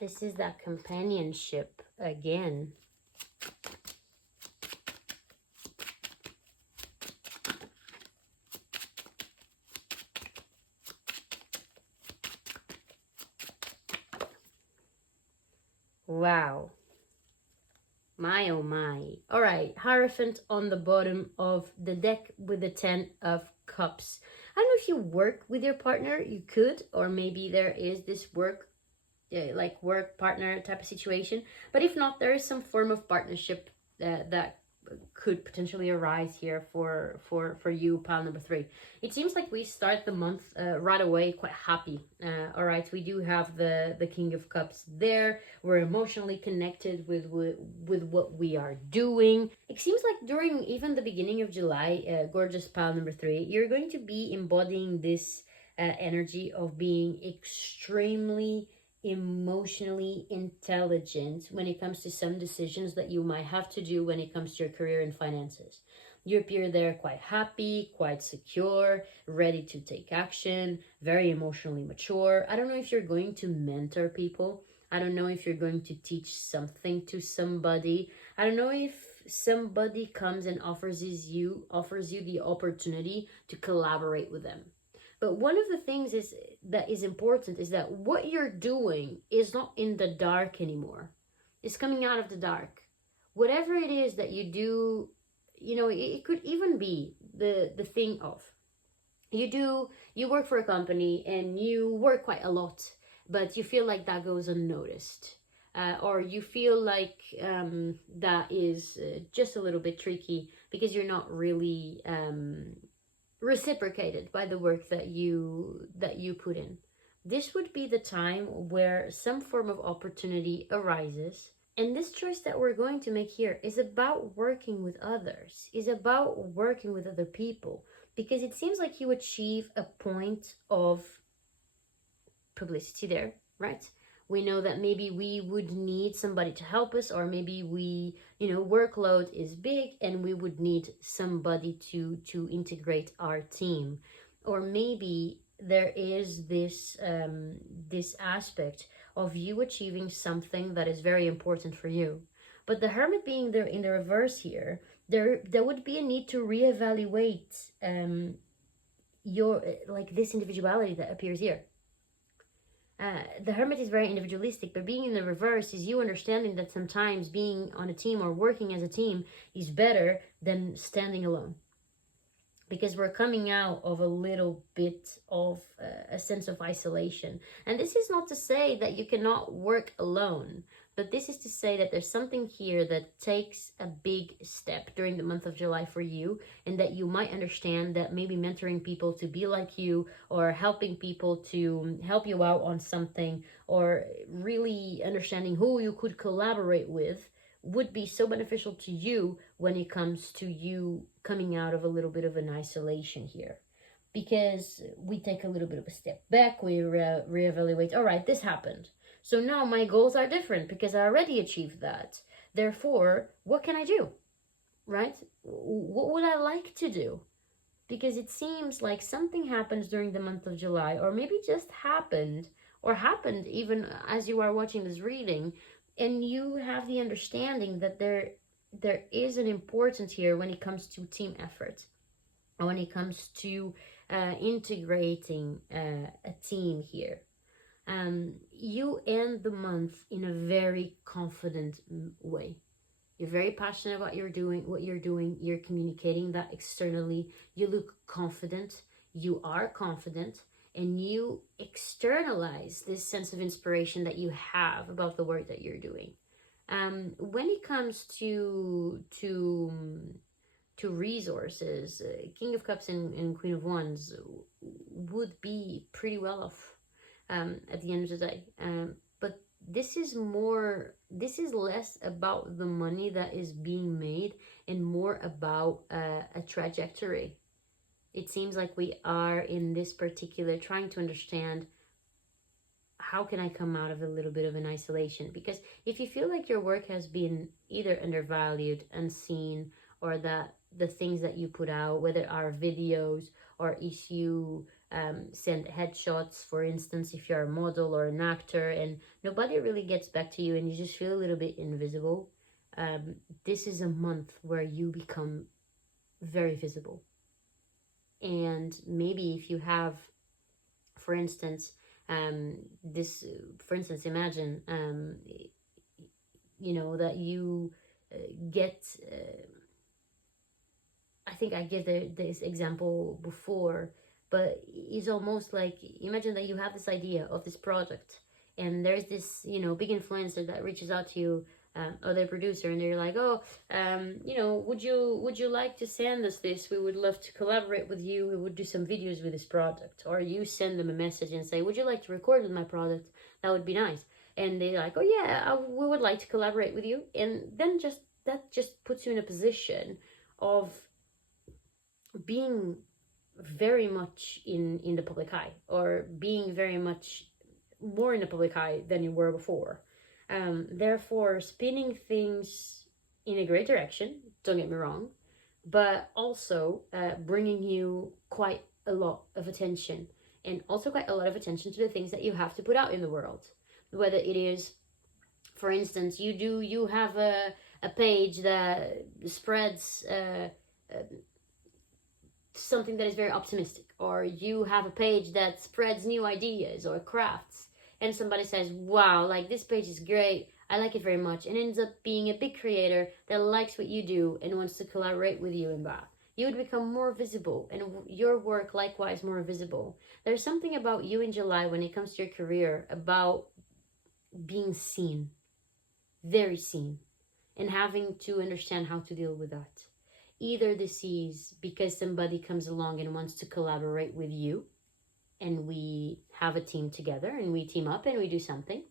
This is that companionship again. Wow. My oh my. All right, Hierophant on the bottom of the deck with the 10 of Cups. I don't know if you work with your partner, you could, or maybe there is this like work partner type of situation. But if not, there is some form of partnership that could potentially arise here for you, pile number 3. It seems like we start the month right away quite happy. All right, we do have the King of Cups there. We're emotionally connected with what we are doing. It seems like during even the beginning of July, gorgeous pile number 3, you're going to be embodying this energy of being extremely emotionally intelligent when it comes to some decisions that you might have to do when it comes to your career and finances. You appear there quite happy, quite secure, ready to take action, very emotionally mature. I don't know if you're going to mentor people. I don't know if you're going to teach something to somebody. I don't know if somebody comes and offers you the opportunity to collaborate with them. But one of the things that is important is that what you're doing is not in the dark anymore. It's coming out of the dark. Whatever it is that you do, it could even be the thing of you work for a company and you work quite a lot, but you feel like that goes unnoticed. Or you feel like that is just a little bit tricky because you're not really reciprocated by the work that you put in. This would be the time where some form of opportunity arises, and this choice that we're going to make here is about working with others, is about working with other people, because it seems like you achieve a point of publicity there, right? We know that maybe we would need somebody to help us, or maybe we, workload is big and we would need somebody to integrate our team. Or maybe there is this this aspect of you achieving something that is very important for you. But the Hermit being there in the reverse here, there would be a need to reevaluate your like this individuality that appears here. The Hermit is very individualistic, but being in the reverse is you understanding that sometimes being on a team or working as a team is better than standing alone. Because we're coming out of a little bit of a sense of isolation. And this is not to say that you cannot work alone, but this is to say that there's something here that takes a big step during the month of July for you, and that you might understand that maybe mentoring people to be like you, or helping people to help you out on something, or really understanding who you could collaborate with would be so beneficial to you when it comes to you coming out of a little bit of an isolation here. Because we take a little bit of a step back, we reevaluate, all right, this happened. So now my goals are different because I already achieved that. Therefore, what can I do? Right? What would I like to do? Because it seems like something happens during the month of July, or maybe just happened, or happened even as you are watching this reading, and you have the understanding that there is an importance here when it comes to team effort, and when it comes to integrating a team here. You end the month in a very confident way. You're very passionate about what you're doing. You're communicating that externally. You look confident. You are confident. And you externalize this sense of inspiration that you have about the work that you're doing. When it comes to resources, King of Cups and Queen of Wands would be pretty well off at the end of the day. But this is less about the money that is being made and more about a trajectory. It seems like we are in this particular trying to understand, how can I come out of a little bit of an isolation? Because if you feel like your work has been either undervalued, unseen, or that the things that you put out, whether are videos or if you send headshots, for instance, if you're a model or an actor and nobody really gets back to you and you just feel a little bit invisible, this is a month where you become very visible. And maybe if you have, for instance, imagine that you get. I think I gave this example before, but it's almost like, imagine that you have this idea of this project, and there's this big influencer that reaches out to you, or their producer, and they're like, oh, would you like to send us this? We would love to collaborate with you. We would do some videos with this project. Or you send them a message and say, would you like to record with my project? That would be nice. And they're like, oh yeah, we would like to collaborate with you. And then that just puts you in a position of being very much in the public eye, or being very much more in the public eye than you were before. Therefore, spinning things in a great direction, don't get me wrong, but also bringing you quite a lot of attention, and also quite a lot of attention to the things that you have to put out in the world. Whether it is, for instance, you have a page that spreads something that is very optimistic, or you have a page that spreads new ideas or crafts, and somebody says, wow, like this page is great, I like it very much, and ends up being a big creator that likes what you do and wants to collaborate with you in that, you would become more visible, and your work likewise more visible. There's something about you in July when it comes to your career about being seen, very seen, and having to understand how to deal with that. Either this is because somebody comes along and wants to collaborate with you, and we have a team together and we team up and we do something,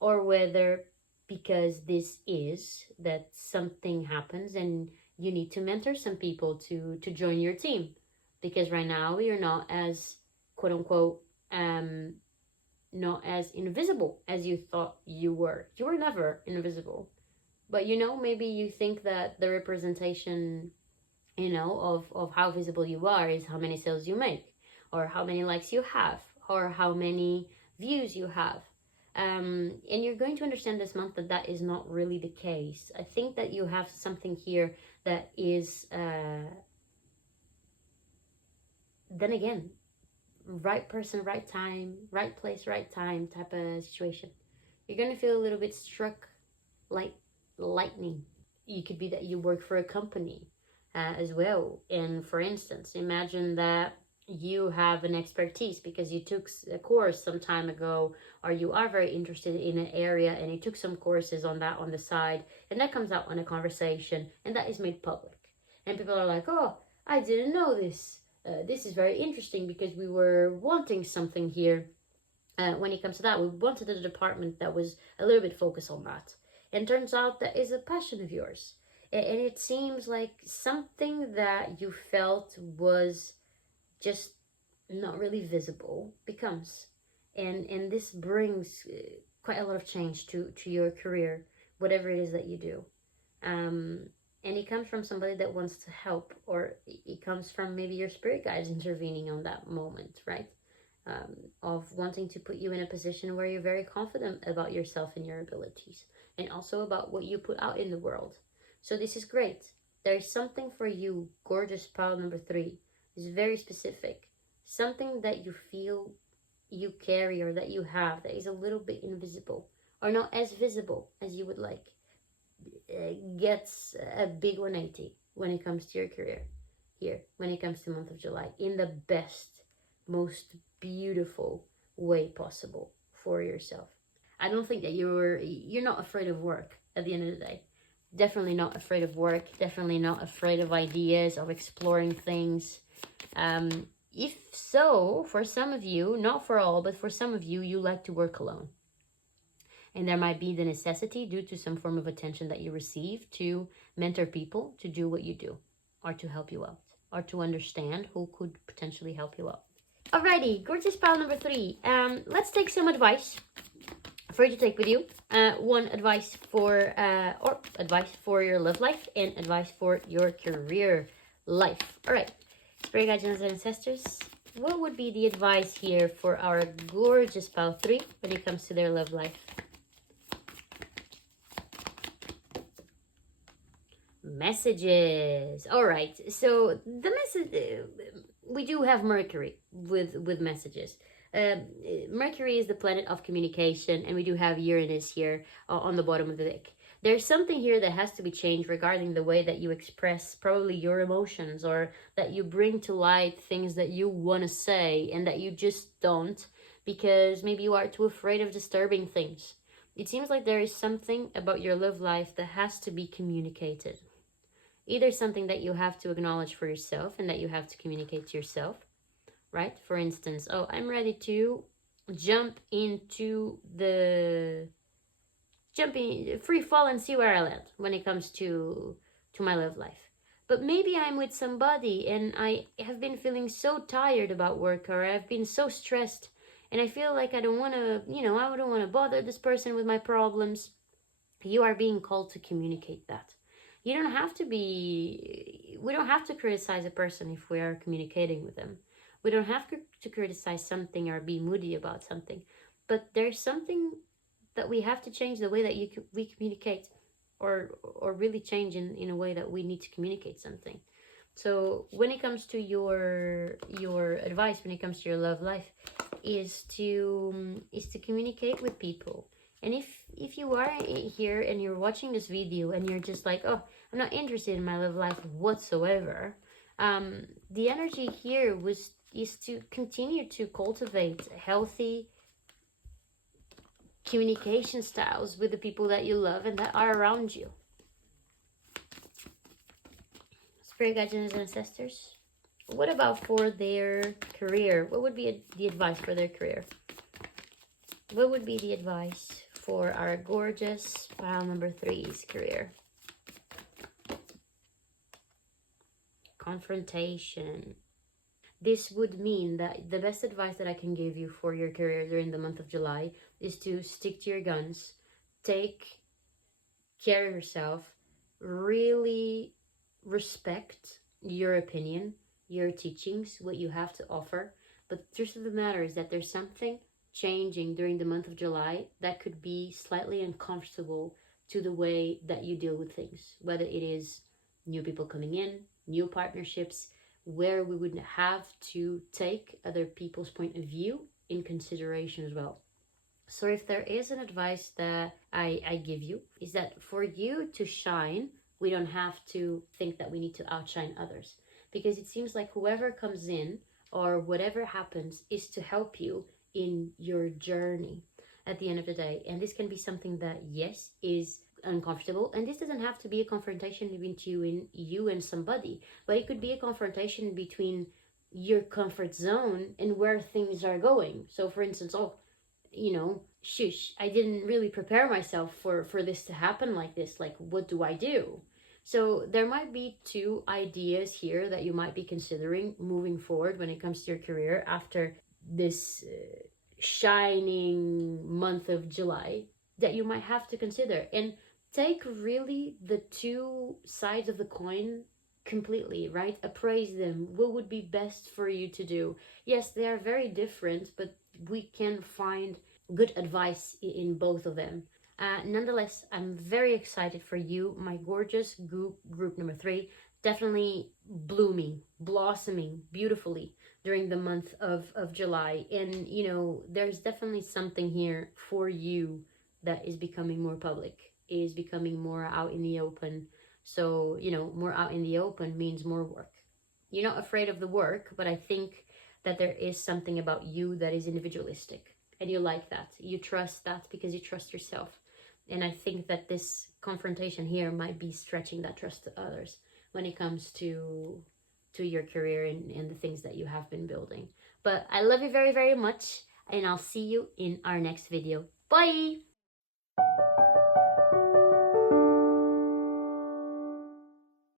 or whether because this is that something happens and you need to mentor some people to join your team, because right now you're not as quote unquote not as invisible as you thought you were. You were never invisible. But maybe you think that the representation, of how visible you are is how many sales you make, or how many likes you have, or how many views you have. And you're going to understand this month that is not really the case. I think that you have something here that is, then again, right person, right time, right place, right time type of situation. You're going to feel a little bit struck like lightning. You could be that you work for a company as well, and for instance, imagine that you have an expertise because you took a course some time ago, or you are very interested in an area and you took some courses on that on the side, and that comes out on a conversation and that is made public, and people are like, oh, I didn't know this, this is very interesting, because we were wanting something here. When it comes to that, we wanted a department that was a little bit focused on that. And turns out that is a passion of yours. And it seems like something that you felt was just not really visible becomes. And this brings quite a lot of change to your career, whatever it is that you do. And it comes from somebody that wants to help, or it comes from maybe your spirit guides intervening on that moment, right? Of wanting to put you in a position where you're very confident about yourself and your abilities, and also about what you put out in the world. So this is great. There is something for you, gorgeous pile number 3. It's very specific. Something that you feel you carry, or that you have, that is a little bit invisible, or not as visible as you would like, gets a big 180 when it comes to your career here, when it comes to the month of July, in the best, most beautiful way possible for yourself. I don't think that you're not afraid of work at the end of the day. Definitely not afraid of work. Definitely not afraid of ideas, of exploring things. If so, for some of you, not for all, but for some of you, you like to work alone. And there might be the necessity, due to some form of attention that you receive, to mentor people to do what you do, or to help you out, or to understand who could potentially help you out. Alrighty, gorgeous pile number 3. Let's take some advice for you to take with you. One advice for your love life, and advice for your career life. All right, spirit guides and ancestors, what would be the advice here for our gorgeous pile 3 when it comes to their love life? Messages. All right, so the message, we do have Mercury with messages. Mercury is the planet of communication, and we do have Uranus here on the bottom of the deck. There's something here that has to be changed regarding the way that you express probably your emotions, or that you bring to light things that you want to say and that you just don't, because maybe you are too afraid of disturbing things. It seems like there is something about your love life that has to be communicated. Either something that you have to acknowledge for yourself and that you have to communicate to yourself, right? For instance, oh, I'm ready to jump into the free fall and see where I land when it comes to my love life. But maybe I'm with somebody and I have been feeling so tired about work, or I've been so stressed and I feel like I don't want to, I don't want to bother this person with my problems. You are being called to communicate that. We don't have to criticize a person if we are communicating with them. We don't have to criticize something or be moody about something. But there's something that we have to change, the way that we communicate, or really change in a way that we need to communicate something. So when it comes to your advice, when it comes to your love life, is to communicate with people. And if you are here and you're watching this video and you're just like, oh, I'm not interested in my love life whatsoever, the energy here is to continue to cultivate healthy communication styles with the people that you love and that are around you. Spirit guides and ancestors, what about for their career? What would be the advice for their career? What would be the advice for our gorgeous pile number 3's career? Confrontation. This would mean that the best advice that I can give you for your career during the month of July is to stick to your guns, take care of yourself, really respect your opinion, your teachings, what you have to offer. But the truth of the matter is that there's something changing during the month of July that could be slightly uncomfortable to the way that you deal with things, whether it is new people coming in, new partnerships, where we would have to take other people's point of view in consideration as well. So if there is an advice that I give you, is that for you to shine, we don't have to think that we need to outshine others, because it seems like whoever comes in or whatever happens is to help you in your journey at the end of the day. And this can be something that, yes, is uncomfortable, and this doesn't have to be a confrontation between you and somebody, but it could be a confrontation between your comfort zone and where things are going. So for instance, shush, I didn't really prepare myself for this to happen like this. Like, what do I do? So there might be 2 ideas here that you might be considering moving forward when it comes to your career after this shining month of July that you might have to consider. And take really the 2 sides of the coin completely, right? Appraise them. What would be best for you to do? Yes, they are very different, but we can find good advice in both of them. Nonetheless, I'm very excited for you, my gorgeous group number 3, definitely blooming, blossoming beautifully during the month of July. And, there's definitely something here for you that is becoming more public, is becoming more out in the open. So, more out in the open means more work. You're not afraid of the work, but I think that there is something about you that is individualistic. And you like that. You trust that because you trust yourself. And I think that this confrontation here might be stretching that trust to others when it comes to your career and the things that you have been building. But I love you very, very much. And I'll see you in our next video. Bye!